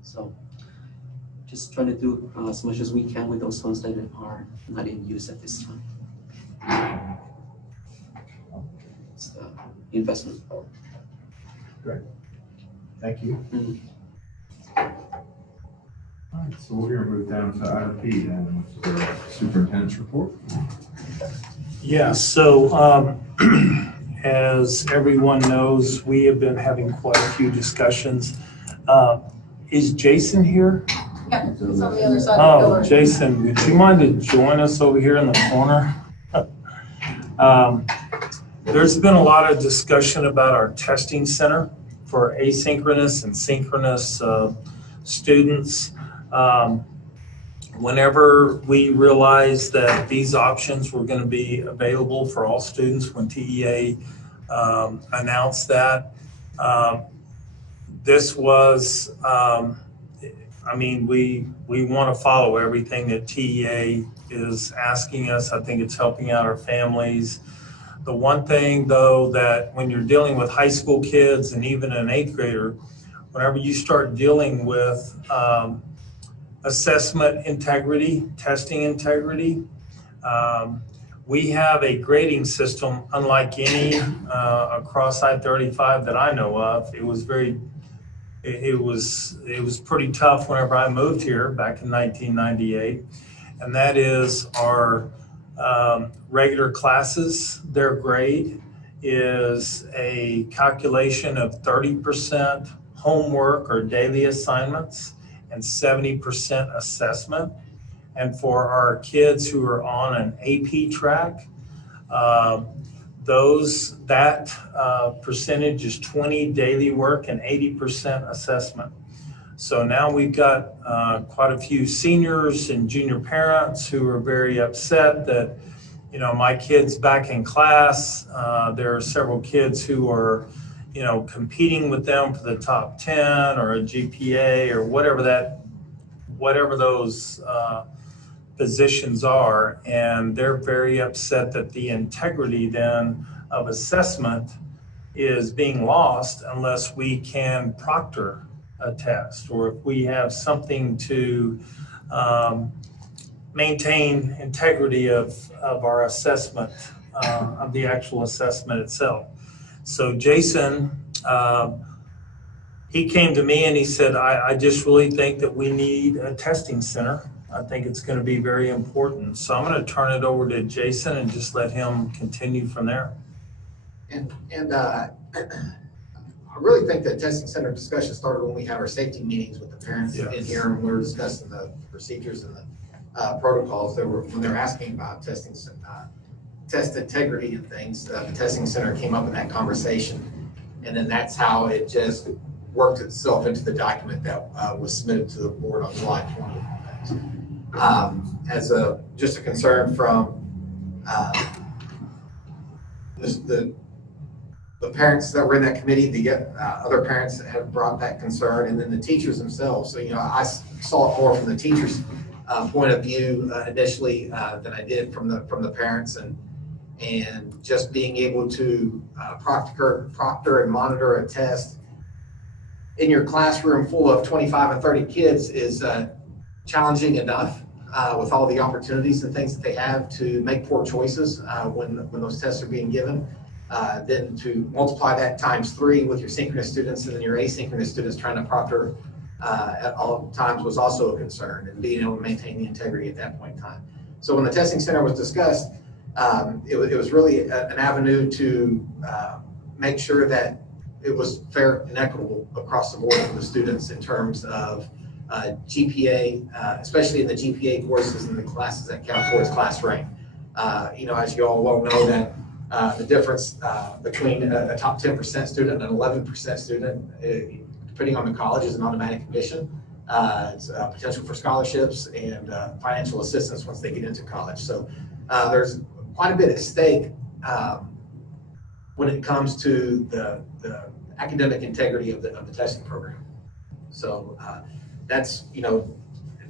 So just trying to do as much as we can with those funds that are not in use at this time. It's the investment. Great. Thank you. Mm-hmm. All right, so we're going to move down to item P then, which is the superintendent's report. Yeah, so as everyone knows, we have been having quite a few discussions. Is Jason here? Yeah, it's on the other side of the pillar. Jason, would you mind to join us over here in the corner? There's been a lot of discussion about our testing center for asynchronous and synchronous students. Whenever we realized that these options were going to be available for all students, when TEA announced that, this was, we want to follow everything that TEA is asking us. I think it's helping out our families. The one thing, though, that when you're dealing with high school kids and even an 8th grader, whenever you start dealing with assessment integrity, testing integrity, we have a grading system unlike any across I-35 that I know of. It was pretty tough whenever I moved here back in 1998, and that is our regular classes. Their grade is a calculation of 30% homework or daily assignments and 70% assessment. And for our kids who are on an AP track, that percentage is 20 daily work and 80% assessment. So now we've got quite a few seniors and junior parents who are very upset that, you know, my kid's back in class. There are several kids who are, you know, competing with them for the top 10 or a GPA or whatever those positions are. And they're very upset that the integrity then of assessment is being lost unless we can proctor a test, or if we have something to maintain integrity of our assessment, of the actual assessment itself. So Jason, he came to me and he said, I just really think that we need a testing center. I think it's going to be very important. So I'm going to turn it over to Jason and just let him continue from there. And I really think that testing center discussion started when we had our safety meetings with the parents in here, and we were discussing the procedures and the protocols. When they were asking about testing, test integrity and things, the testing center came up in that conversation, and then that's how it just worked itself into the document that was submitted to the board on July 20th. As just a concern from the parents that were in that committee, the other parents that have brought that concern, and then the teachers themselves. So, you know, I saw it more from the teachers' point of view initially than I did from the parents, and just being able to proctor and monitor a test in your classroom full of 25 and 30 kids is challenging enough with all the opportunities and things that they have to make poor choices when those tests are being given. Then to multiply that times 3 with your synchronous students and then your asynchronous students trying to proctor at all times was also a concern, and being able to maintain the integrity at that point in time. So when the testing center was discussed, it was really an avenue to make sure that it was fair and equitable across the board for the students in terms of GPA, especially in the GPA courses and the classes that count towards class rank. You know, as you all well know, that the difference between a top 10% student and an 11% student, depending on the college, is an automatic admission. It's potential for scholarships and financial assistance once they get into college. So there's quite a bit at stake when it comes to the academic integrity of the testing program. So that's, you know,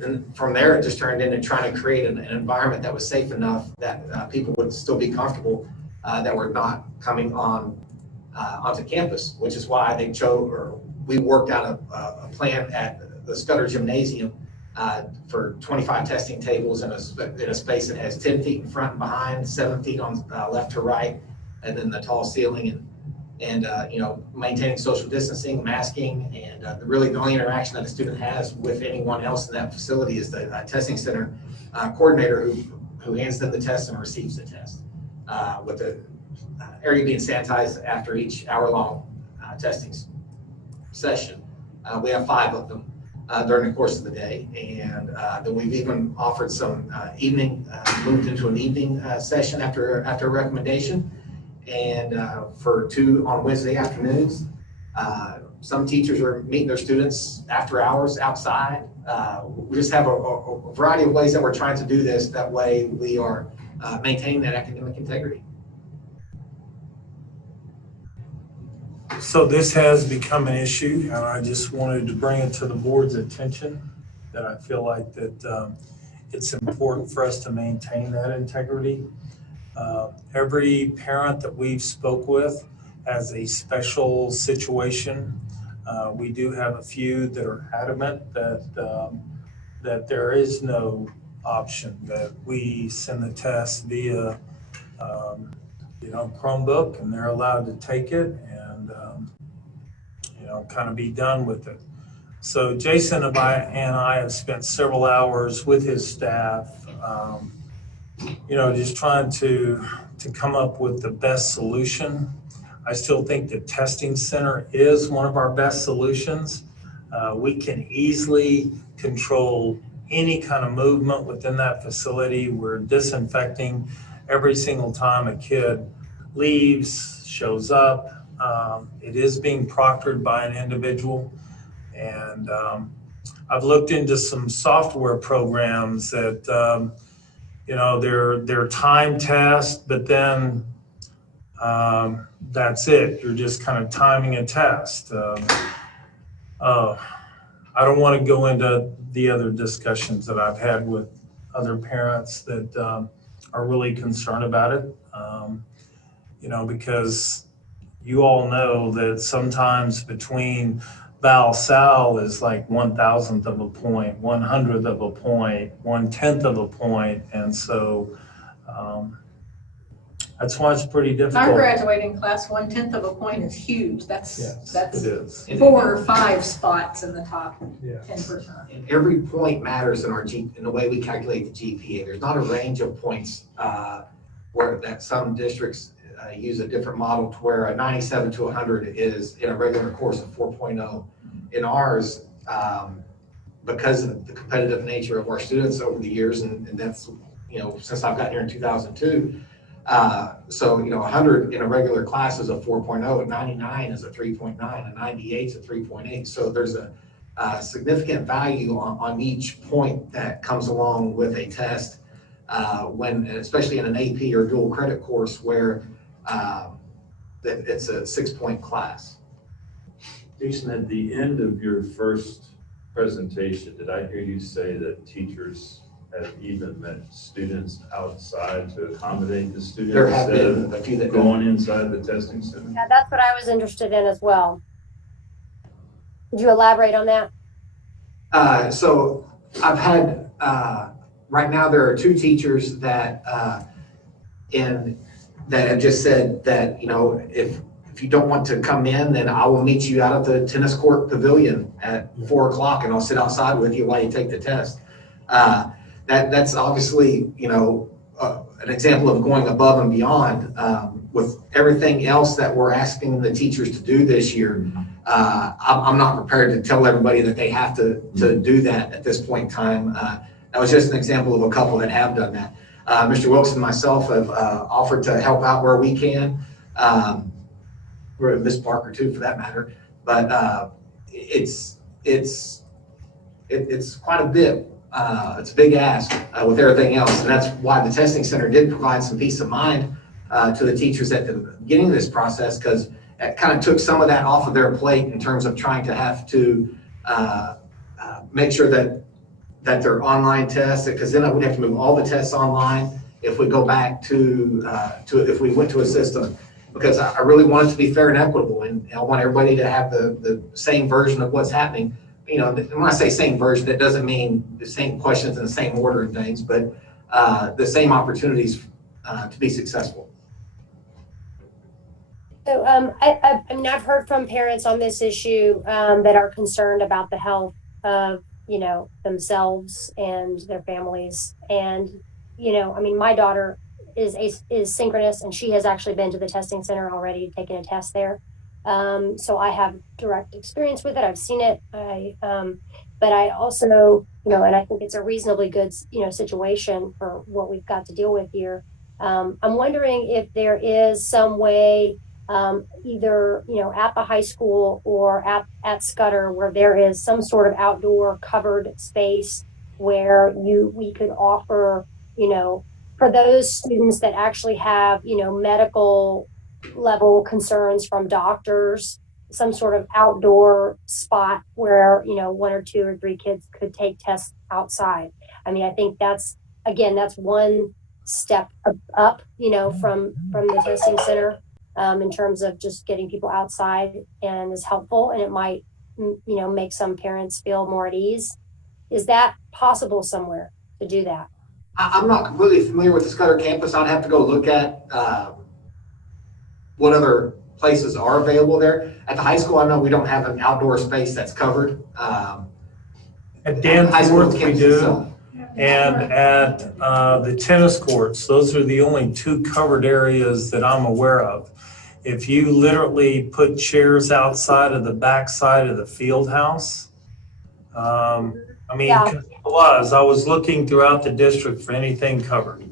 and from there it just turned into trying to create an environment that was safe enough that people would still be comfortable that were not coming onto campus, which is why they chose, or we worked out a plan at the Scudder Gymnasium for 25 testing tables in a space that has 10 feet in front and behind, 7 feet on left to right, and then the tall ceiling, and you know, maintaining social distancing, masking, and really the only interaction that a student has with anyone else in that facility is the testing center coordinator who hands them the test and receives the test, with the area being sanitized after each hour-long testing session. We have 5 of them during the course of the day, and then we've even offered some moved into an evening session after a recommendation, and for 2 on Wednesday afternoons. Some teachers are meeting their students after hours outside. We just have a variety of ways that we're trying to do this. That way we are maintaining that academic integrity. So this has become an issue, and I just wanted to bring it to the board's attention that I feel like that it's important for us to maintain that integrity. Every parent that we've spoke with has a special situation. We do have a few that are adamant that there is no option, that we send the test via Chromebook, and they're allowed to take it and kind of be done with it. So Jason and I have spent several hours with his staff, just trying to come up with the best solution. I still think the testing center is one of our best solutions. We can easily control any kind of movement within that facility. We're disinfecting every single time a kid leaves, shows up. It is being proctored by an individual. And I've looked into some software programs that, you know, they're time test, but then that's it. You're just kind of timing a test. I don't want to go into the other discussions that I've had with other parents that are really concerned about it. You know, because you all know that sometimes between val-sal is like 1,000th of a point, 100th of a point, 1/10 of a point. And so that's why it's pretty difficult. Our graduating class, 1/10 of a point is huge. That's It is. 4 or 5 spots in the top Yes. 10%. And every point matters in in the way we calculate the GPA. There's not a range of points where that some districts use a different model to where a 97 to 100 is in a regular course of 4.0. In ours, because of the competitive nature of our students over the years, and that's, you know, since I've gotten here in 2002, so, you know, 100 in a regular class is a 4.0, a 99 is a 3.9, a 98 is a 3.8. So there's a significant value on each point that comes along with a test, when, especially in an AP or dual credit course where it's a 6-point class. Jason, at the end of your first presentation, did I hear you say that teachers have even met students outside to accommodate the students? There have been a few that going inside the testing center? Yeah, that's what I was interested in as well. Could you elaborate on that? So I've had, right now there are 2 teachers that that have just said that, you know, if you don't want to come in, then I will meet you out at the tennis court pavilion at 4 o'clock and I'll sit outside with you while you take the test. That's obviously, you know, an example of going above and beyond. With everything else that we're asking the teachers to do this year, I'm not prepared to tell everybody that they have to do that at this point in time. That was just an example of a couple that have done that. Mr. Wilkes and myself have offered to help out where we can. We're Miss Parker too, for that matter. But it's quite a bit. It's a big ask with everything else, and that's why the testing center did provide some peace of mind to the teachers at the beginning of this process, because it kind of took some of that off of their plate in terms of trying to have to make sure that their online tests, because then I would have to move all the tests online if we go back to if we went to a system, because I really want it to be fair and equitable, and I want everybody to have the same version of what's happening. You know, when I say same version, that doesn't mean the same questions in the same order and things, but the same opportunities to be successful. So I mean, I've heard from parents on this issue that are concerned about the health of, you know, themselves and their families. And, you know, I mean, my daughter is synchronous, and she has actually been to the testing center already, taken a test there. So I have direct experience with it. I've seen it. But I also, you know, and I think it's a reasonably good, you know, situation for what we've got to deal with here. I'm wondering if there is some way, either, you know, at the high school or at Scudder, where there is some sort of outdoor covered space where we could offer, you know, for those students that actually have, you know, medical level concerns from doctors, some sort of outdoor spot where, you know, 1 or 2 or 3 kids could take tests outside. I mean, I think that's one step up, you know, from the testing center, in terms of just getting people outside, and is helpful, and it might, you know, make some parents feel more at ease. Is that possible somewhere to do that? I'm not completely familiar with the Scudder campus. I'd have to go look at what other places are available there. At the high school, I know we don't have an outdoor space that's covered. At Danforth we do, and at the tennis courts, those are the only 2 covered areas that I'm aware of. If you literally put chairs outside of the back side of the field house, I mean, Yeah. I was looking throughout the district for anything covered.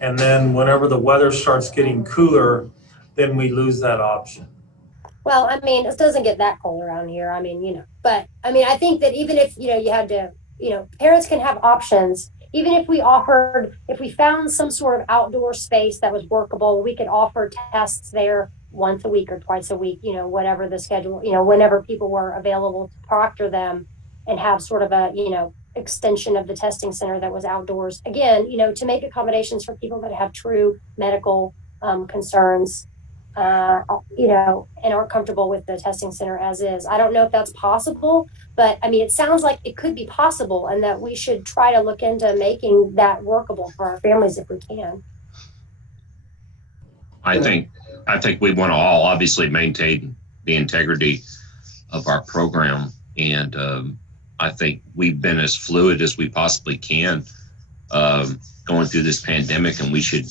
And then whenever the weather starts getting cooler, then we lose that option. Well, I mean, it doesn't get that cold around here. I mean, but I mean, I think that even if, you had to, parents can have options. Even if if we found some sort of outdoor space that was workable, we could offer tests there once a week or twice a week, whatever the schedule, whenever people were available to proctor them and have sort of a, extension of the testing center that was outdoors. Again, to make accommodations for people that have true medical concerns, and aren't comfortable with the testing center as is. I don't know if that's possible, but I mean, it sounds like it could be possible and that we should try to look into making that workable for our families if we can. I think we want to all obviously maintain the integrity of our program. And I think we've been as fluid as we possibly can going through this pandemic, and we should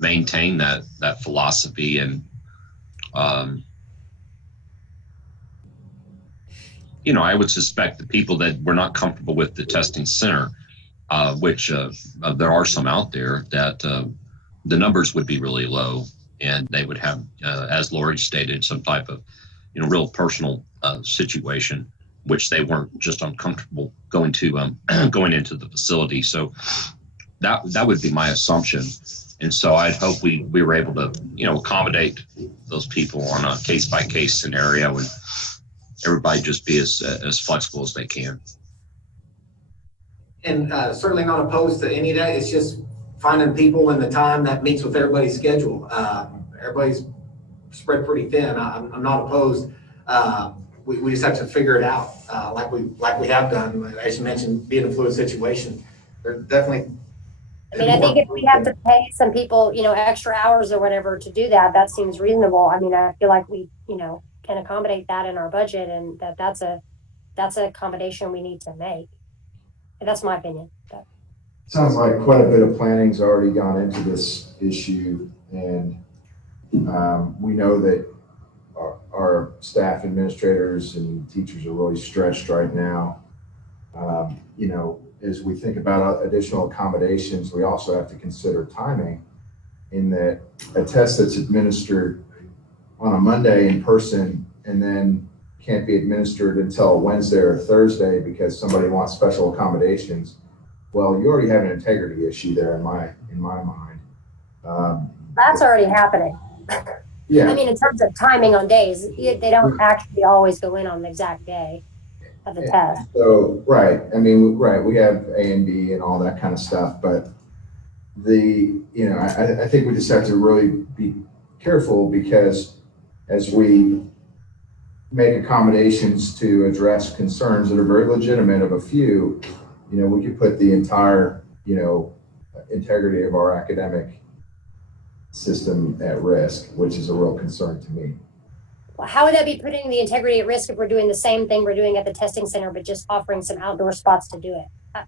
maintain that philosophy. And I would suspect the people that were not comfortable with the testing center, which there are some out there, that the numbers would be really low, and they would have, as Lori stated, some type of real personal situation, which they weren't just uncomfortable going into the facility. So that would be my assumption. And so I'd hope we were able to, accommodate those people on a case-by-case scenario, and everybody just be as flexible as they can. And certainly not opposed to any of that. It's just finding people in the time that meets with everybody's schedule. Everybody's spread pretty thin. I'm not opposed. We just have to figure it out, like we have done. As you mentioned, being a fluid situation, they're definitely. I mean, I think if we have to pay some people, extra hours or whatever to do that, that seems reasonable. I mean, I feel like we, can accommodate that in our budget, and that's an accommodation we need to make. And that's my opinion. But. Sounds like quite a bit of planning's already gone into this issue, and we know that our staff, administrators, and teachers are really stretched right now. As we think about additional accommodations, we also have to consider timing, in that a test that's administered on a Monday in person and then can't be administered until Wednesday or Thursday because somebody wants special accommodations. Well, you already have an integrity issue there in my mind. That's already happening. Yeah. I mean, in terms of timing on days, they don't actually always go in on the exact day of the test. So, right. I mean, right. We have A and B and all that kind of stuff, but I think we just have to really be careful, because as we make accommodations to address concerns that are very legitimate of a few, we could put the entire, integrity of our academic system at risk, which is a real concern to me. Well, how would that be putting the integrity at risk if we're doing the same thing we're doing at the testing center, but just offering some outdoor spots to do it?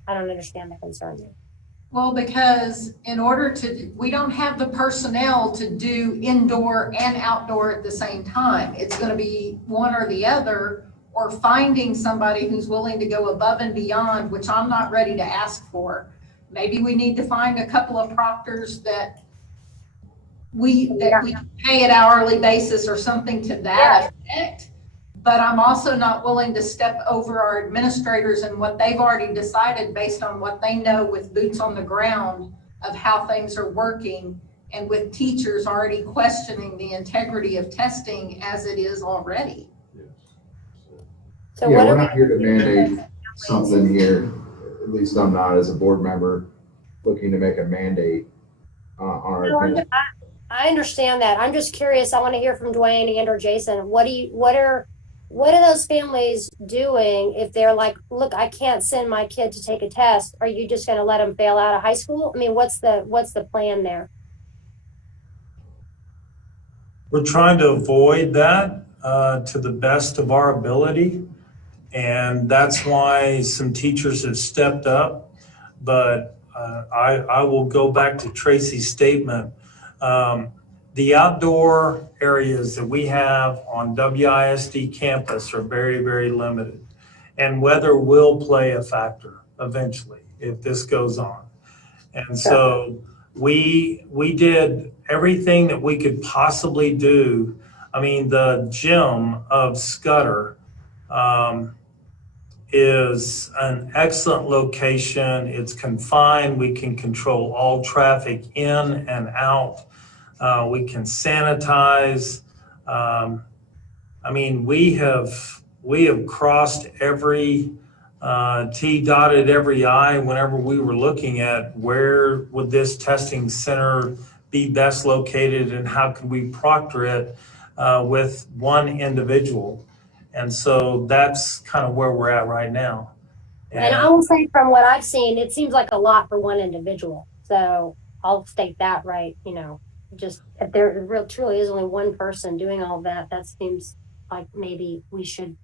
I don't understand the concern there. Well, because we don't have the personnel to do indoor and outdoor at the same time. It's going to be one or the other, or finding somebody who's willing to go above and beyond, which I'm not ready to ask for. Maybe we need to find a couple of proctors that we pay at hourly basis or something to that effect. But I'm also not willing to step over our administrators and what they've already decided based on what they know with boots on the ground of how things are working, and with teachers already questioning the integrity of testing as it is already. So yeah, we're not here to mandate something here. At least I'm not, as a board member, looking to make a mandate on our. I understand that. I'm just curious. I want to hear from Dwayne and or Jason. What are those families doing if they're like, look, I can't send my kid to take a test? Are you just going to let them fail out of high school? I mean, what's the plan there? We're trying to avoid that to the best of our ability. And that's why some teachers have stepped up. But I will go back to Tracy's statement. The outdoor areas that we have on WISD campus are very, very limited. And weather will play a factor eventually if this goes on. And so we did everything that we could possibly do I mean, the gym of Scudder is an excellent location. It's confined. We can control all traffic in and out. We can sanitize. I mean, we have crossed every T, dotted every I whenever we were looking at where would this testing center be best located and how could we proctor it with one individual. And so that's kind of where we're at right now. And I will say from what I've seen, it seems like a lot for one individual. So I'll state that right, just if there truly is only one person doing all that, that seems like maybe we should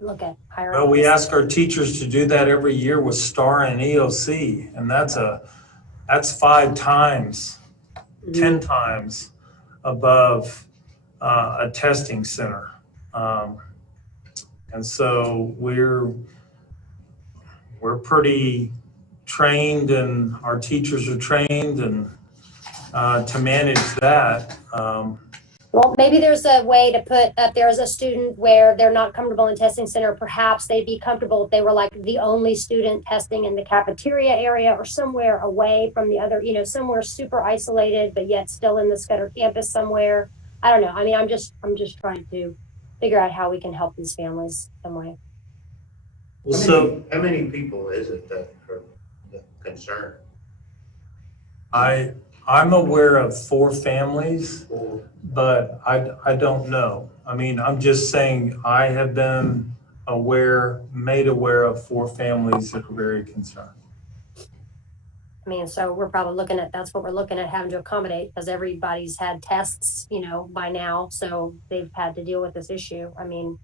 look at hiring. Well, we ask our teachers to do that every year with STAR and EOC, and that's 5 times, 10 times above a testing center. And so we're pretty trained, and our teachers are trained and to manage that. Well, maybe there's a way to put up there as a student where they're not comfortable in testing center. Perhaps they'd be comfortable if they were like the only student testing in the cafeteria area or somewhere away from the other, somewhere super isolated, but yet still in the Scudder campus somewhere. I don't know. I mean, I'm just trying to figure out how we can help these families some way. Well, how many people is it that are concerned? I'm aware of 4 families, but I don't know. I mean, I'm just saying I have been made aware of 4 families that are very concerned. I mean, so we're probably that's what we're looking at having to accommodate, because everybody's had tests, by now. So they've had to deal with this issue. I mean,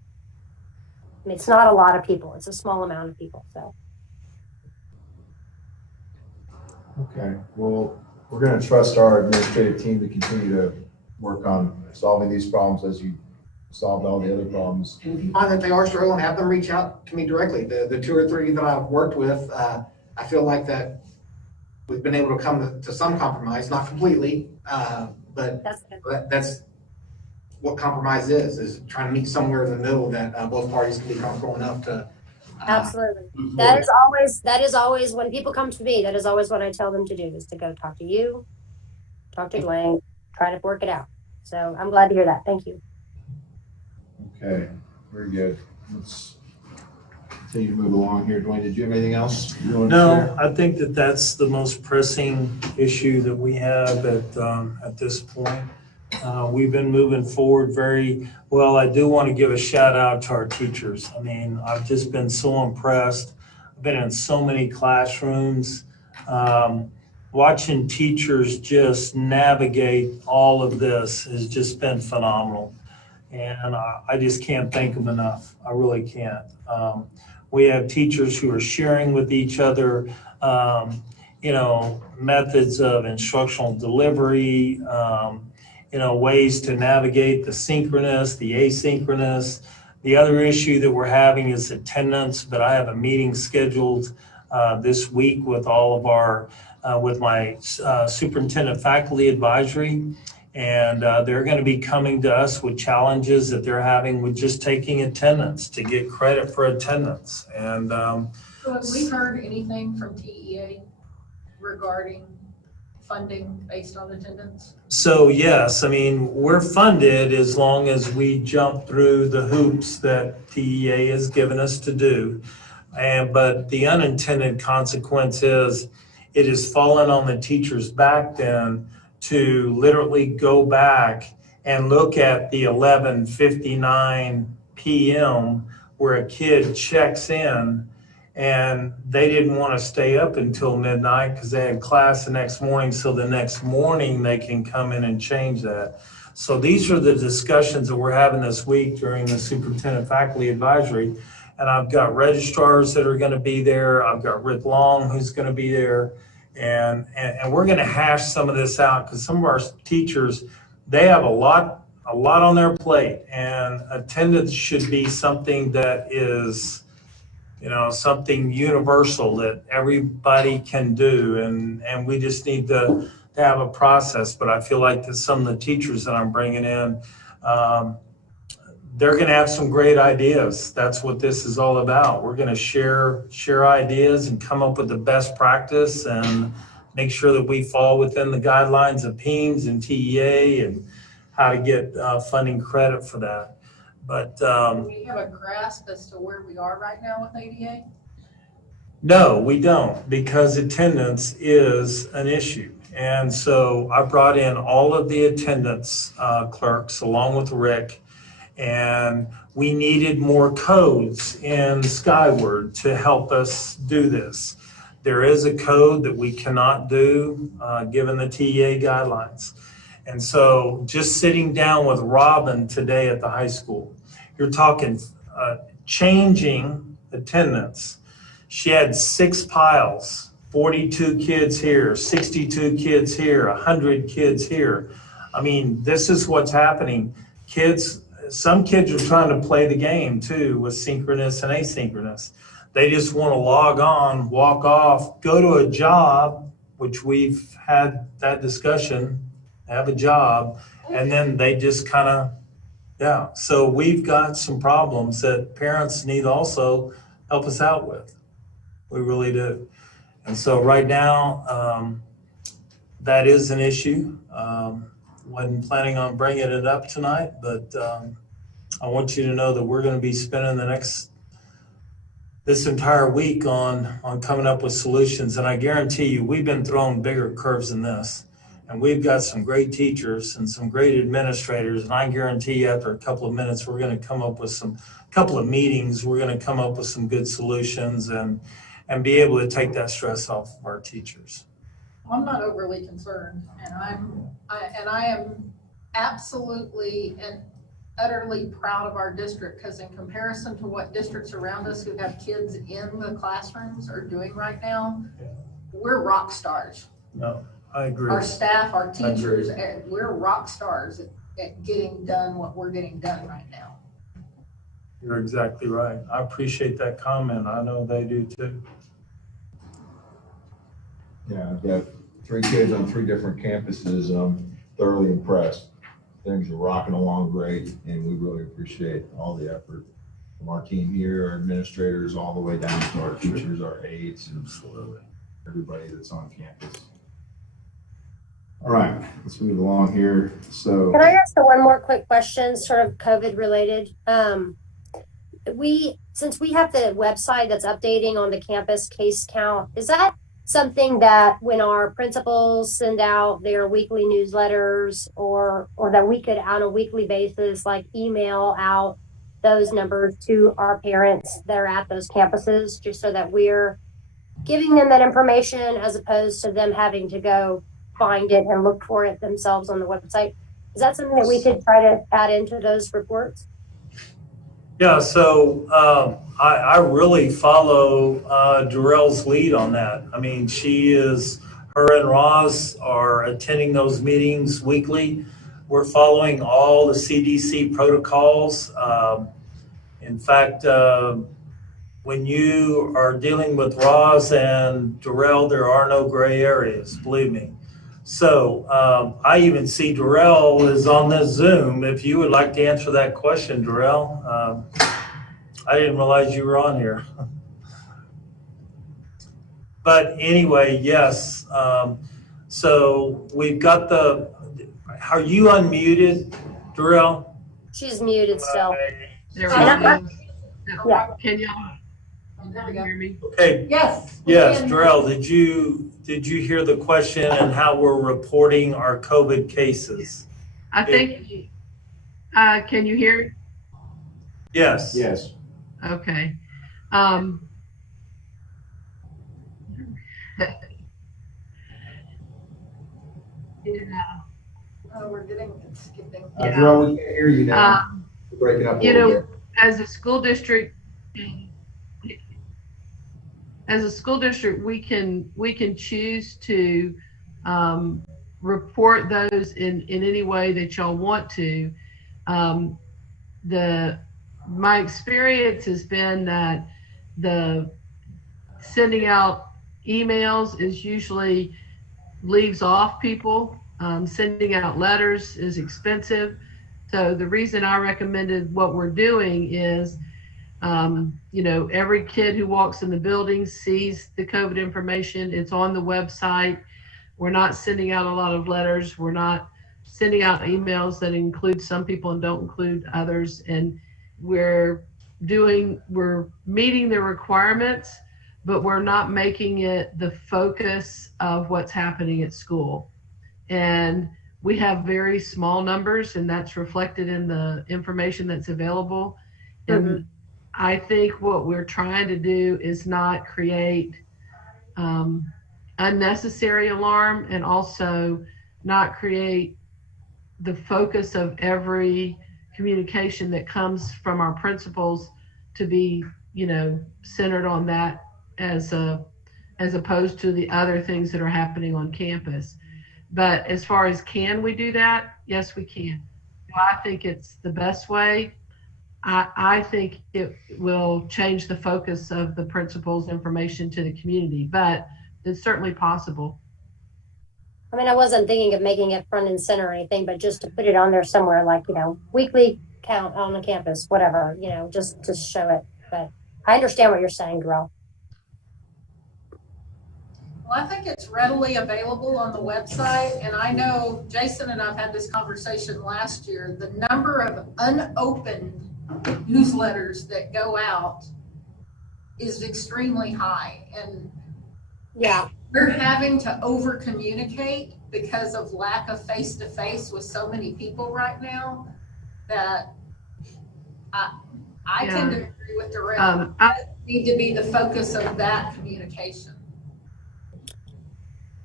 it's not a lot of people. It's a small amount of people. So. Okay, well, we're going to trust our administrative team to continue to work on solving these problems as you solved all the other problems. And if you find that they are struggling, have them reach out to me directly. The 2 or 3 that I've worked with, I feel like that we've been able to come to some compromise, not completely, but that's what compromise is trying to meet somewhere in the middle that both parties can be comfortable enough to. Absolutely. That is always when people come to me, that is always what I tell them to do, is to go talk to you, talk to Dwayne, try to work it out. So I'm glad to hear that. Thank you. Okay, very good. Let's continue to move along here. Dwayne, did you have anything else you want to share? No, I think that's the most pressing issue that we have at this point. We've been moving forward very well. I do want to give a shout out to our teachers. I mean, I've just been so impressed. I've been in so many classrooms, watching teachers just navigate all of this has just been phenomenal. And I just can't thank them enough. I really can't. We have teachers who are sharing with each other, methods of instructional delivery, ways to navigate the synchronous, the asynchronous. The other issue that we're having is attendance, but I have a meeting scheduled this week with all of with my superintendent faculty advisory. And they're going to be coming to us with challenges that they're having with just taking attendance to get credit for attendance. And so have we heard anything from TEA regarding funding based on attendance? So yes, I mean, we're funded as long as we jump through the hoops that TEA has given us to do. But the unintended consequence is it has fallen on the teacher's back then to literally go back and look at the 11:59 p.m. where a kid checks in and they didn't want to stay up until midnight because they had class the next morning, so the next morning they can come in and change that. So these are the discussions that we're having this week during the superintendent faculty advisory. And I've got registrars that are going to be there. I've got Rick Long who's going to be there. And we're going to hash some of this out because some of our teachers, they have a lot on their plate, and attendance should be something that is, something universal that everybody can do. And we just need to have a process. But I feel like that some of the teachers that I'm bringing in, they're going to have some great ideas. That's what this is all about. We're going to share ideas and come up with the best practice and make sure that we fall within the guidelines of PEAMS and TEA and how to get funding credit for that. But do we have a grasp as to where we are right now with ADA? no, we don't, because attendance is an issue. And so I brought in all of the attendance clerks along with Rick, and we needed more codes in Skyward to help us do this. There is a code that we cannot do given the TEA guidelines. And so just sitting down with Robin today at the high school, you're talking changing attendance. She had 6 piles, 42 kids here, 62 kids here, 100 kids here. I mean, this is what's happening. Some kids are trying to play the game too with synchronous and asynchronous. They just want to log on, walk off, go to a job, which we've had that discussion, have a job, and then they just kind of, yeah. So we've got some problems that parents need also help us out with. We really do. And so right now, that is an issue. Wasn't planning on bringing it up tonight, but I want you to know that we're going to be spending this entire week on coming up with solutions. And I guarantee you, we've been throwing bigger curves than this. And we've got some great teachers and some great administrators. And I guarantee you, after a couple of minutes, we're going to come up with couple of meetings. We're going to come up with some good solutions and be able to take that stress off of our teachers. I'm not overly concerned, and I am absolutely and utterly proud of our district, because in comparison to what districts around us who have kids in the classrooms are doing right now, we're rock stars. No, I agree. Our staff, our teachers, we're rock stars at getting done what we're getting done right now. You're exactly right. I appreciate that comment. I know they do too. Yeah, I've got 3 kids on 3 different campuses, and I'm thoroughly impressed. Things are rocking along great, and we really appreciate all the effort from our team here, our administrators, all the way down to our teachers, our aides, and everybody that's on campus. All right, let's move along here. So, can I ask one more quick question, sort of COVID related? Since we have the website that's updating on the campus case count, is that something that when our principals send out their weekly newsletters or that we could on a weekly basis, like email out those numbers to our parents that are at those campuses, just so that we're giving them that information as opposed to them having to go find it and look for it themselves on the website? Is that something that we could try to add into those reports? Yeah, so I really follow Darrell's lead on that. I mean, her and Roz are attending those meetings weekly. We're following all the CDC protocols. In fact, when you are dealing with Roz and Darrell, there are no gray areas, believe me. So I even see Darrell is on this Zoom. If you would like to answer that question, Darrell, I didn't realize you were on here. But anyway, yes. So we've got are you unmuted, Darrell? She's muted still. There we go. Yeah. Can y'all hear me? Okay. Yes. Yes, Darrell, did you hear the question and how we're reporting our COVID cases? I think, can you hear? Yes. Yes. Okay. We're getting skipping. Darrell, we can't hear you now. You're breaking up a little bit. As a school district, we can choose to report those in any way that y'all want to. My experience has been that the sending out emails is usually leaves off people. Sending out letters is expensive. So the reason I recommended what we're doing is, every kid who walks in the building sees the COVID information. It's on the website. We're not sending out a lot of letters. We're not sending out emails that include some people and don't include others. And we're meeting the requirements, but we're not making it the focus of what's happening at school. And we have very small numbers, and that's reflected in the information that's available. And I think what we're trying to do is not create unnecessary alarm, and also not create the focus of every communication that comes from our principals to be, centered on that as opposed to the other things that are happening on campus. But as far as can we do that? Yes, we can. Do I think it's the best way? I think it will change the focus of the principal's information to the community, but it's certainly possible. I mean, I wasn't thinking of making it front and center or anything, but just to put it on there somewhere, like, weekly count on the campus, whatever, just to show it. But I understand what you're saying, Darrell. Well, I think it's readily available on the website, and I know Jason and I've had this conversation last year. The number of unopened newsletters that go out is extremely high, and we're having to over communicate because of lack of face-to-face with so many people right now that I tend to agree with Darrell. Need to be the focus of that communication.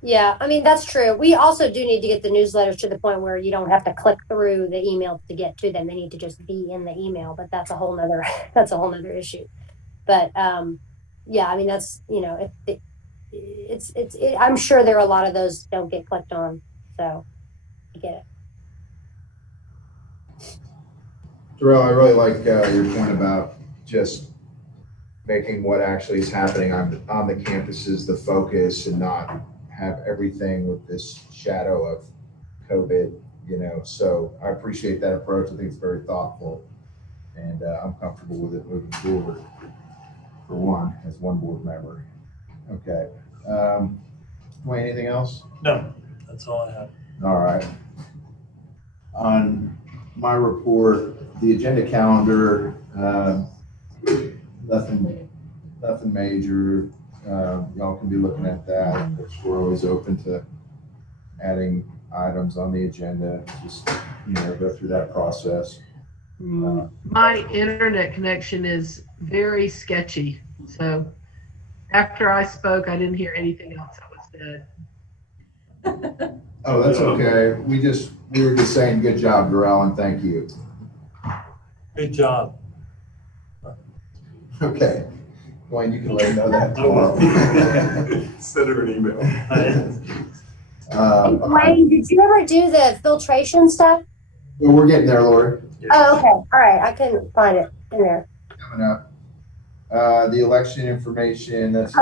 Yeah, I mean, that's true. We also do need to get the newsletters to the point where you don't have to click through the email to get to them. They need to just be in the email, but that's a whole nother issue. But yeah, I mean, that's, I'm sure there are a lot of those don't get clicked on. So I get it. Darrell, I really like your point about just making what actually is happening on the campuses the focus, and not have everything with this shadow of COVID, so I appreciate that approach. I think it's very thoughtful, and I'm comfortable with it moving forward, for one, as one board member. Okay. Dwayne, anything else? No, that's all I have. All right. On my report, the agenda calendar, nothing major. Y'all can be looking at that, which we're always open to adding items on the agenda. Just go through that process. My internet connection is very sketchy, so after I spoke, I didn't hear anything else that was said. Oh, that's okay. We were just saying good job, Darrell, and thank you. Good job. Okay. Dwayne, you can let him know that tomorrow. Send her an email. Dwayne, did you ever do the filtration stuff? Well, we're getting there, Lori. Oh, okay. All right. I couldn't find it in there. Coming up. The election information, that's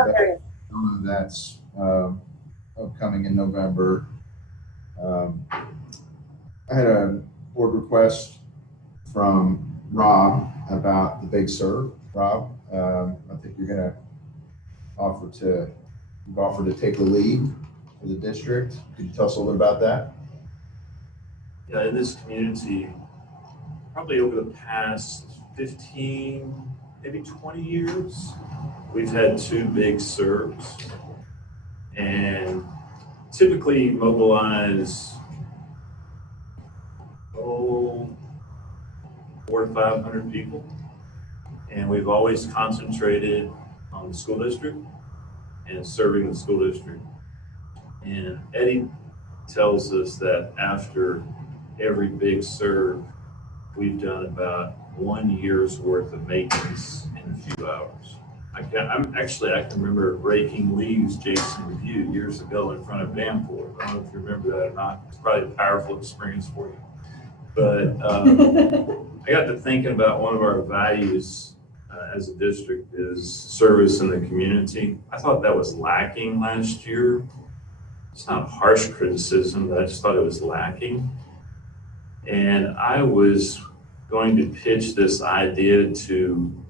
upcoming in November. I had a board request from Rob about the Big Sur. Rob, I think you're gonna offer to take the lead for the district. Could you tell us a little bit about that? Yeah, in this community, probably over the past 15, maybe 20 years, we've had 2 big serves, and typically mobilize 400 to 500 people. And we've always concentrated on the school district and serving the school district. And Eddie tells us that after every big serve, we've done about 1 year's worth of maintenance in a few hours. I can remember raking leaves, Jason, with you years ago in front of Danforth. I don't know if you remember that or not. It's probably a powerful experience for you. But I got to thinking about one of our values as a district is service in the community. I thought that was lacking last year. It's not harsh criticism, but I just thought it was lacking. And I was going to pitch this idea to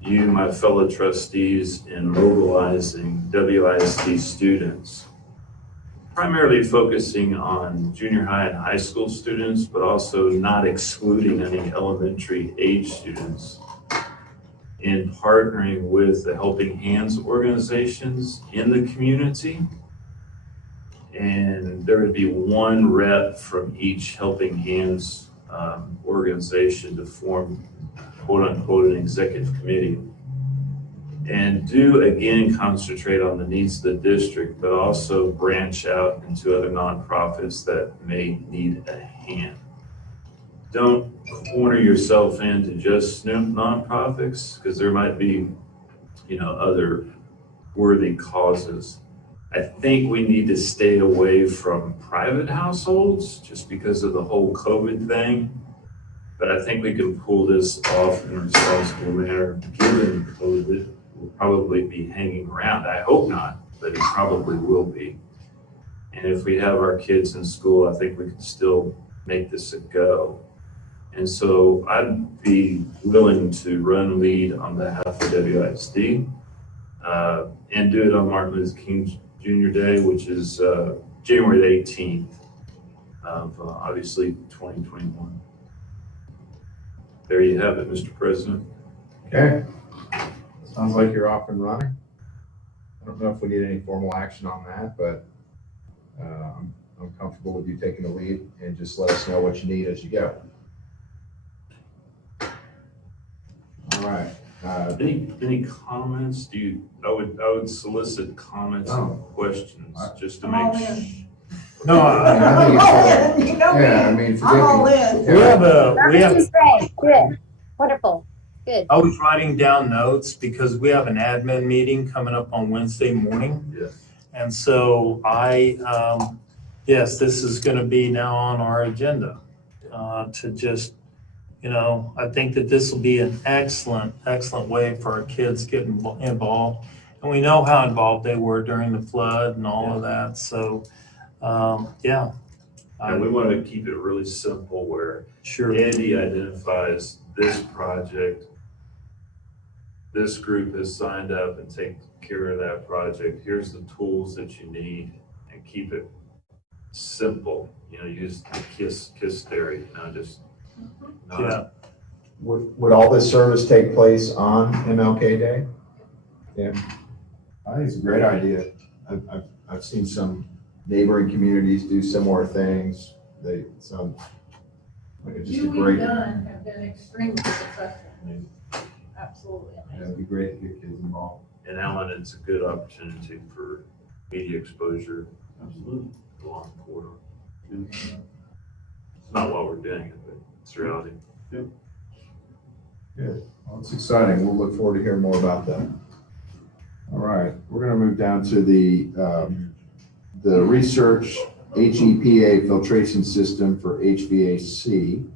you, my fellow trustees, in mobilizing WISD students, primarily focusing on junior high and high school students, but also not excluding any elementary age students, in partnering with the Helping Hands organizations in the community. And there would be one rep from each Helping Hands organization to form, quote unquote, an executive committee. And do again concentrate on the needs of the district, but also branch out into other nonprofits that may need a hand. Don't corner yourself into just nonprofits, because there might be, other worthy causes. I think we need to stay away from private households just because of the whole COVID thing. But I think we can pull this off in a responsible manner. Given COVID will probably be hanging around. I hope not, but it probably will be. And if we have our kids in school, I think we can still make this a go. And so I'd be willing to run lead on behalf of WISD and do it on Martin Luther King Jr. Day, which is January the 18th of obviously 2021. There you have it, Mr. President. Okay. Sounds like you're off and running. I don't know if we need any formal action on that, but I'm comfortable with you taking the lead, and just let us know what you need as you go. All right. Any comments? I would solicit comments and questions just to make sure. No, I think it's yeah. I mean, forgive me. We have Good. Wonderful. Good. I was writing down notes because we have an admin meeting coming up on Wednesday morning. Yes. And so yes, this is going to be now on our agenda to just, I think that this will be an excellent way for our kids getting involved. And we know how involved they were during the flood and all of that. So, yeah. And we want to keep it really simple where Sure. Andy identifies this project, this group has signed up and taken care of that project. Here's the tools that you need, and keep it simple. Use the KISS theory, just not. Yeah. Would all this service take place on MLK Day? Yeah, I think it's a great idea. I've seen some neighboring communities do similar things. They sound like it's just a great. Done have been extremely successful. Absolutely amazing. It'd be great to get kids involved. And Alan, it's a good opportunity for media exposure. Absolutely. Along the corridor. It's not while we're doing it, but it's reality. Yeah. Good. Well, it's exciting. We'll look forward to hearing more about that. All right, we're going to move down to the research HEPA filtration system for HVAC.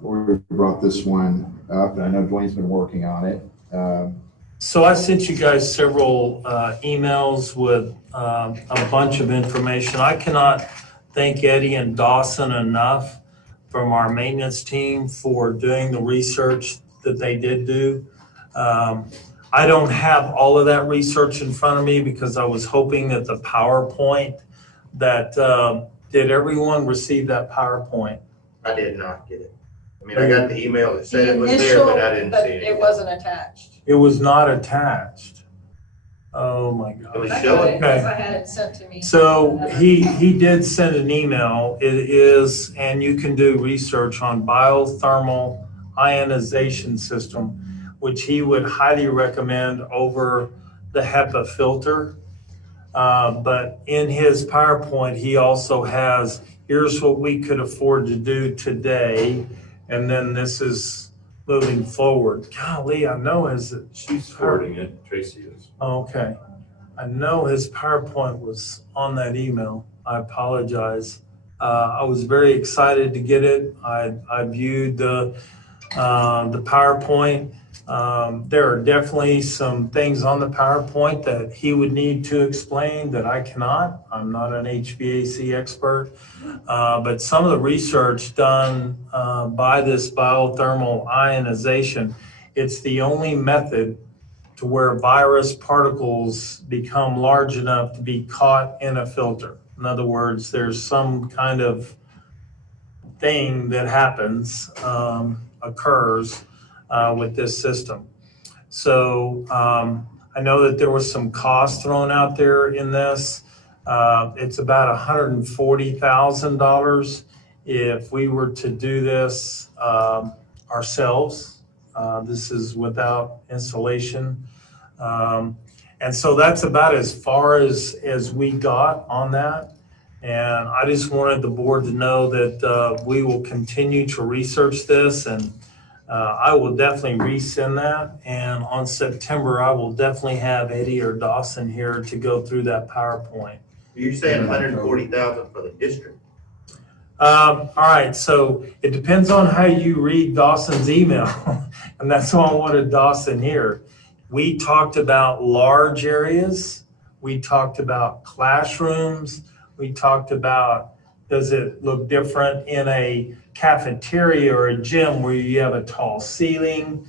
We brought this one up, and I know Dwayne's been working on it. So I sent you guys several emails with a bunch of information. I cannot thank Eddie and Dawson enough from our maintenance team for doing the research that they did do. I don't have all of that research in front of me because I was hoping that the PowerPoint did everyone receive that PowerPoint? I did not get it. I mean, I got the email that said it was there, but I didn't see it. It wasn't attached. It was not attached. Oh my God. Can we show it? Because I had it sent to me. So he did send an email. It is, and you can do research on biothermal ionization system, which he would highly recommend over the HEPA filter. But in his PowerPoint, he also has, here's what we could afford to do today. And then this is moving forward. Golly, I know She's forwarding it. Tracy is. Okay. I know his PowerPoint was on that email. I apologize. I was very excited to get it. I viewed the The PowerPoint, there are definitely some things on the PowerPoint that he would need to explain that I cannot. I'm not an HVAC expert, but some of the research done by this biothermal ionization, it's the only method to where virus particles become large enough to be caught in a filter. In other words, there's some kind of thing that happens, occurs with this system. So I know that there was some cost thrown out there in this. It's about $140,000 if we were to do this ourselves. This is without installation. And so that's about as far as we got on that. And I just wanted the board to know that we will continue to research this, and I will definitely resend that. And on September, I will definitely have Eddie or Dawson here to go through that PowerPoint. You're saying 140,000 for the district? All right, so it depends on how you read Dawson's email, and that's why I wanted Dawson here. We talked about large areas. We talked about classrooms. We talked about, does it look different in a cafeteria or a gym where you have a tall ceiling?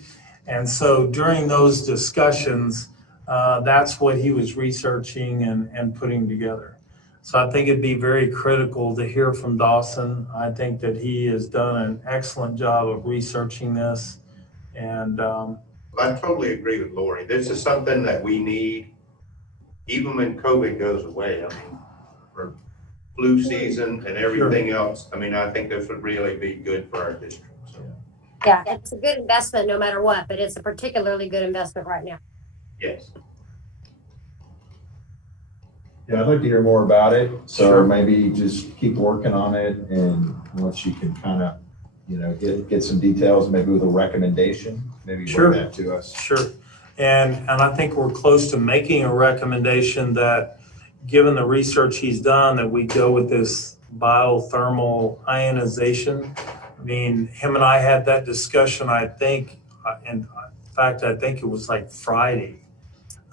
And so during those discussions, that's what he was researching and putting together. So I think it'd be very critical to hear from Dawson. I think that he has done an excellent job of researching this. And I totally agree with Lori. This is something that we need, even when COVID goes away. I mean, for flu season and everything else, I mean, I think this would really be good for our district. So. Yeah, it's a good investment no matter what, but it's a particularly good investment right now. Yes. Yeah, I'd like to hear more about it. So Sure. maybe just keep working on it, and once you can kind of, get some details, maybe with a recommendation, maybe Sure. bring that to us. Sure. And I think we're close to making a recommendation that, given the research he's done, that we go with this biothermal ionization. I mean, him and I had that discussion, I think, in fact, I think it was like Friday.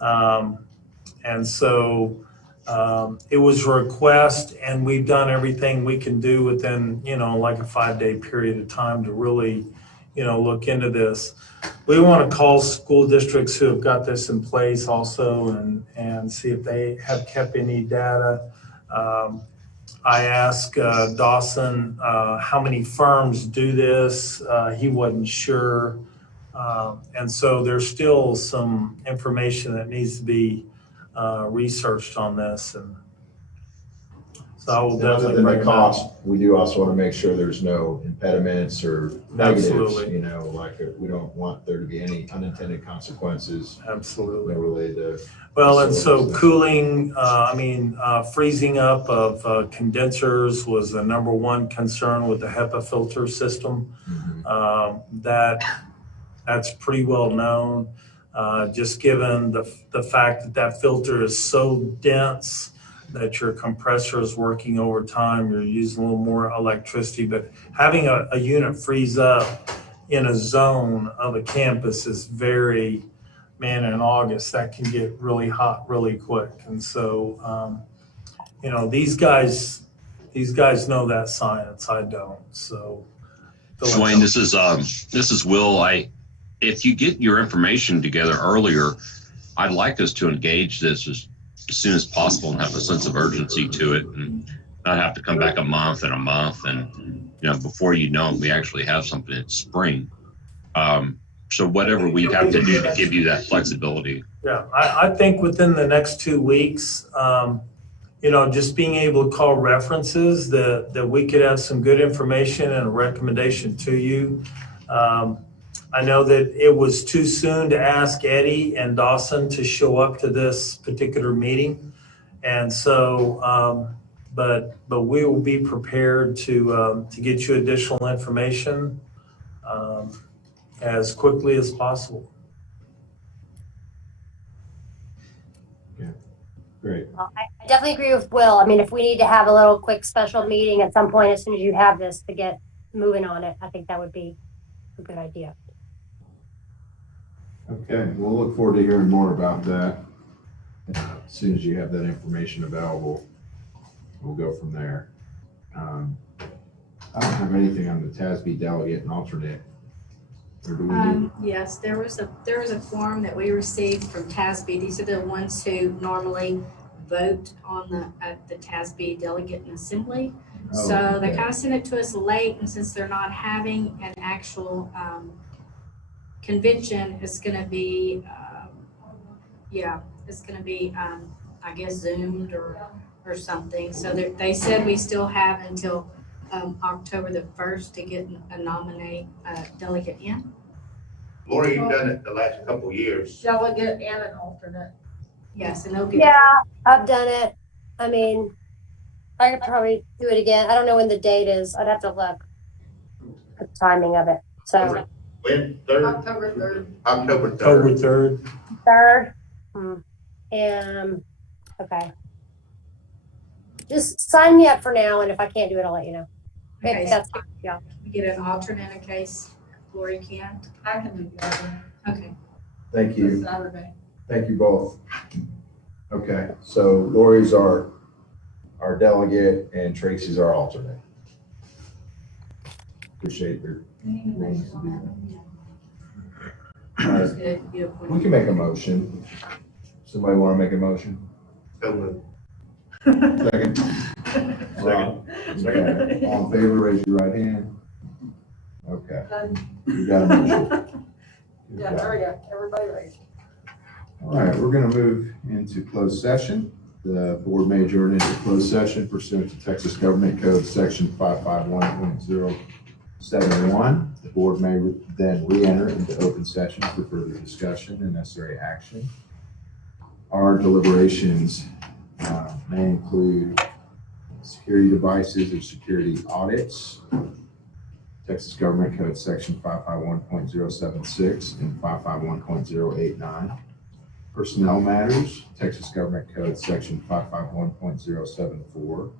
And so it was a request, and we've done everything we can do within, like a 5-day period of time to really, look into this. We want to call school districts who have got this in place also and see if they have kept any data. I asked Dawson how many firms do this. He wasn't sure. And so there's still some information that needs to be researched on this. And so I will And other definitely than bring the it cost, back. we do also want to make sure there's no impediments or negatives, Absolutely. we don't want there to be any unintended consequences. Absolutely. Related to. Well, and so facilities. cooling, freezing up of condensers was the number one concern with the HEPA filter system. That's pretty well known, just given the fact that filter is so dense that your compressor is working overtime, you're using a little more electricity, but having a unit freeze up in a zone of a campus is very, man, in August, that can get really hot really quick. And so, these guys know that science, I don't, so. Dwayne, this is Will. If you get your information together earlier, I'd like us to engage this as soon as possible and have a sense of urgency to it, and not have to come back a month and before you know it, we actually have something in spring. So whatever we have to do to give you that flexibility. Yeah, I think within the next 2 weeks, just being able to call references that we could have some good information and a recommendation to you. I know that it was too soon to ask Eddie and Dawson to show up to this particular meeting. And so, but we will be prepared to get you additional information as quickly as possible. Yeah, great. Well, I definitely agree with Will. I mean, if we need to have a little quick special meeting at some point, as soon as you have this, to get moving on it, I think that would be a good idea. Okay, we'll look forward to hearing more about that. As soon as you have that information available, we'll go from there. I don't have anything on the TASB delegate and alternate. Or do we do? Yes, there was a form that we received from TASB. These are the ones who normally vote on the TASB delegate and assembly. Oh, So they okay. kind of sent it to us late, and since they're not having an actual convention, it's going to be, it's going to be, I guess, Zoomed or something. So they said we still have until October the 1st to get a nominate delegate in. Lori, you've done it the last couple of years. Delegate and an alternate. Yes, and they'll get. Yeah, I've done it. I mean, I could probably do it again. I don't know when the date is. I'd have to look at the timing of it. So When? Third? October 3rd. October October 3rd. 3rd. third. Okay. Just sign me up for now, and if I can't do it, I'll let you know. Okay, If that's yeah. We get an alternate in case Lori can't. I can do the other. Okay. Thank you. Saturday. Thank you both. Okay, so Lori's our delegate and Tracy's our alternate. Appreciate your willingness to do that. All right. Good. We can make a motion. Somebody want to make a motion? So moved. Second. Rob? Okay. All in favor, raise your right hand. Okay. You got a motion. Yeah, there we go. Everybody raised. All right, we're going to move into closed session. The board may adjourn into closed session pursuant to Texas Government Code Section 551.071. The board may then re-enter into open session for further discussion and necessary action. Our deliberations may include security devices or security audits, Texas Government Code Section 551.076 and 551.089. Personnel matters, Texas Government Code Section 551.074.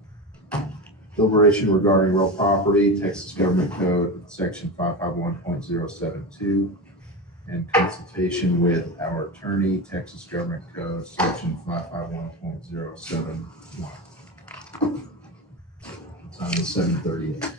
Deliberation regarding real property, Texas Government Code Section 551.072. And consultation with our attorney, Texas Government Code Section 551.071. Time is 7:38.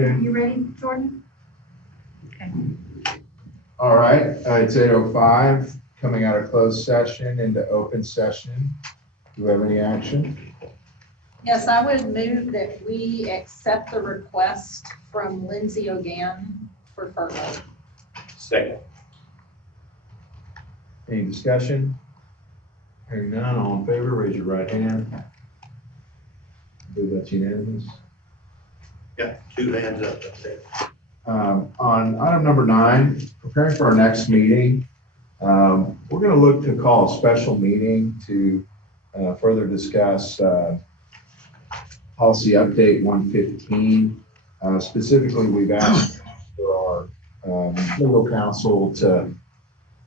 Okay. You ready, Jordan? All right, it's 8:05, coming out of closed session into open session. Do we have any action? Yes, I would move that we accept the request from Lindsay Ogan for furlough. Second. Any discussion? Hearing none, all in favor, raise your right hand. I believe that's unanimous. Got two hands up there. On item number 9, preparing for our next meeting, we're going to look to call a special meeting to further discuss policy update 115. Specifically, we've asked for our legal counsel to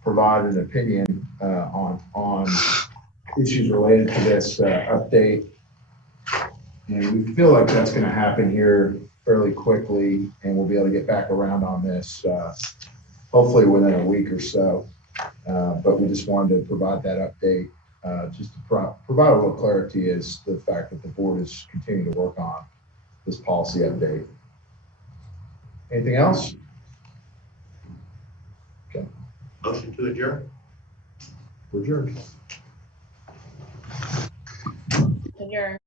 provide an opinion on issues related to this update. And we feel like that's going to happen here fairly quickly, and we'll be able to get back around on this hopefully within a week or so. But we just wanted to provide that update just to provide a little clarity as the fact that the board is continuing to work on this policy update. Anything else? Okay. Motion to adjourn. We're adjourned. Adjourn.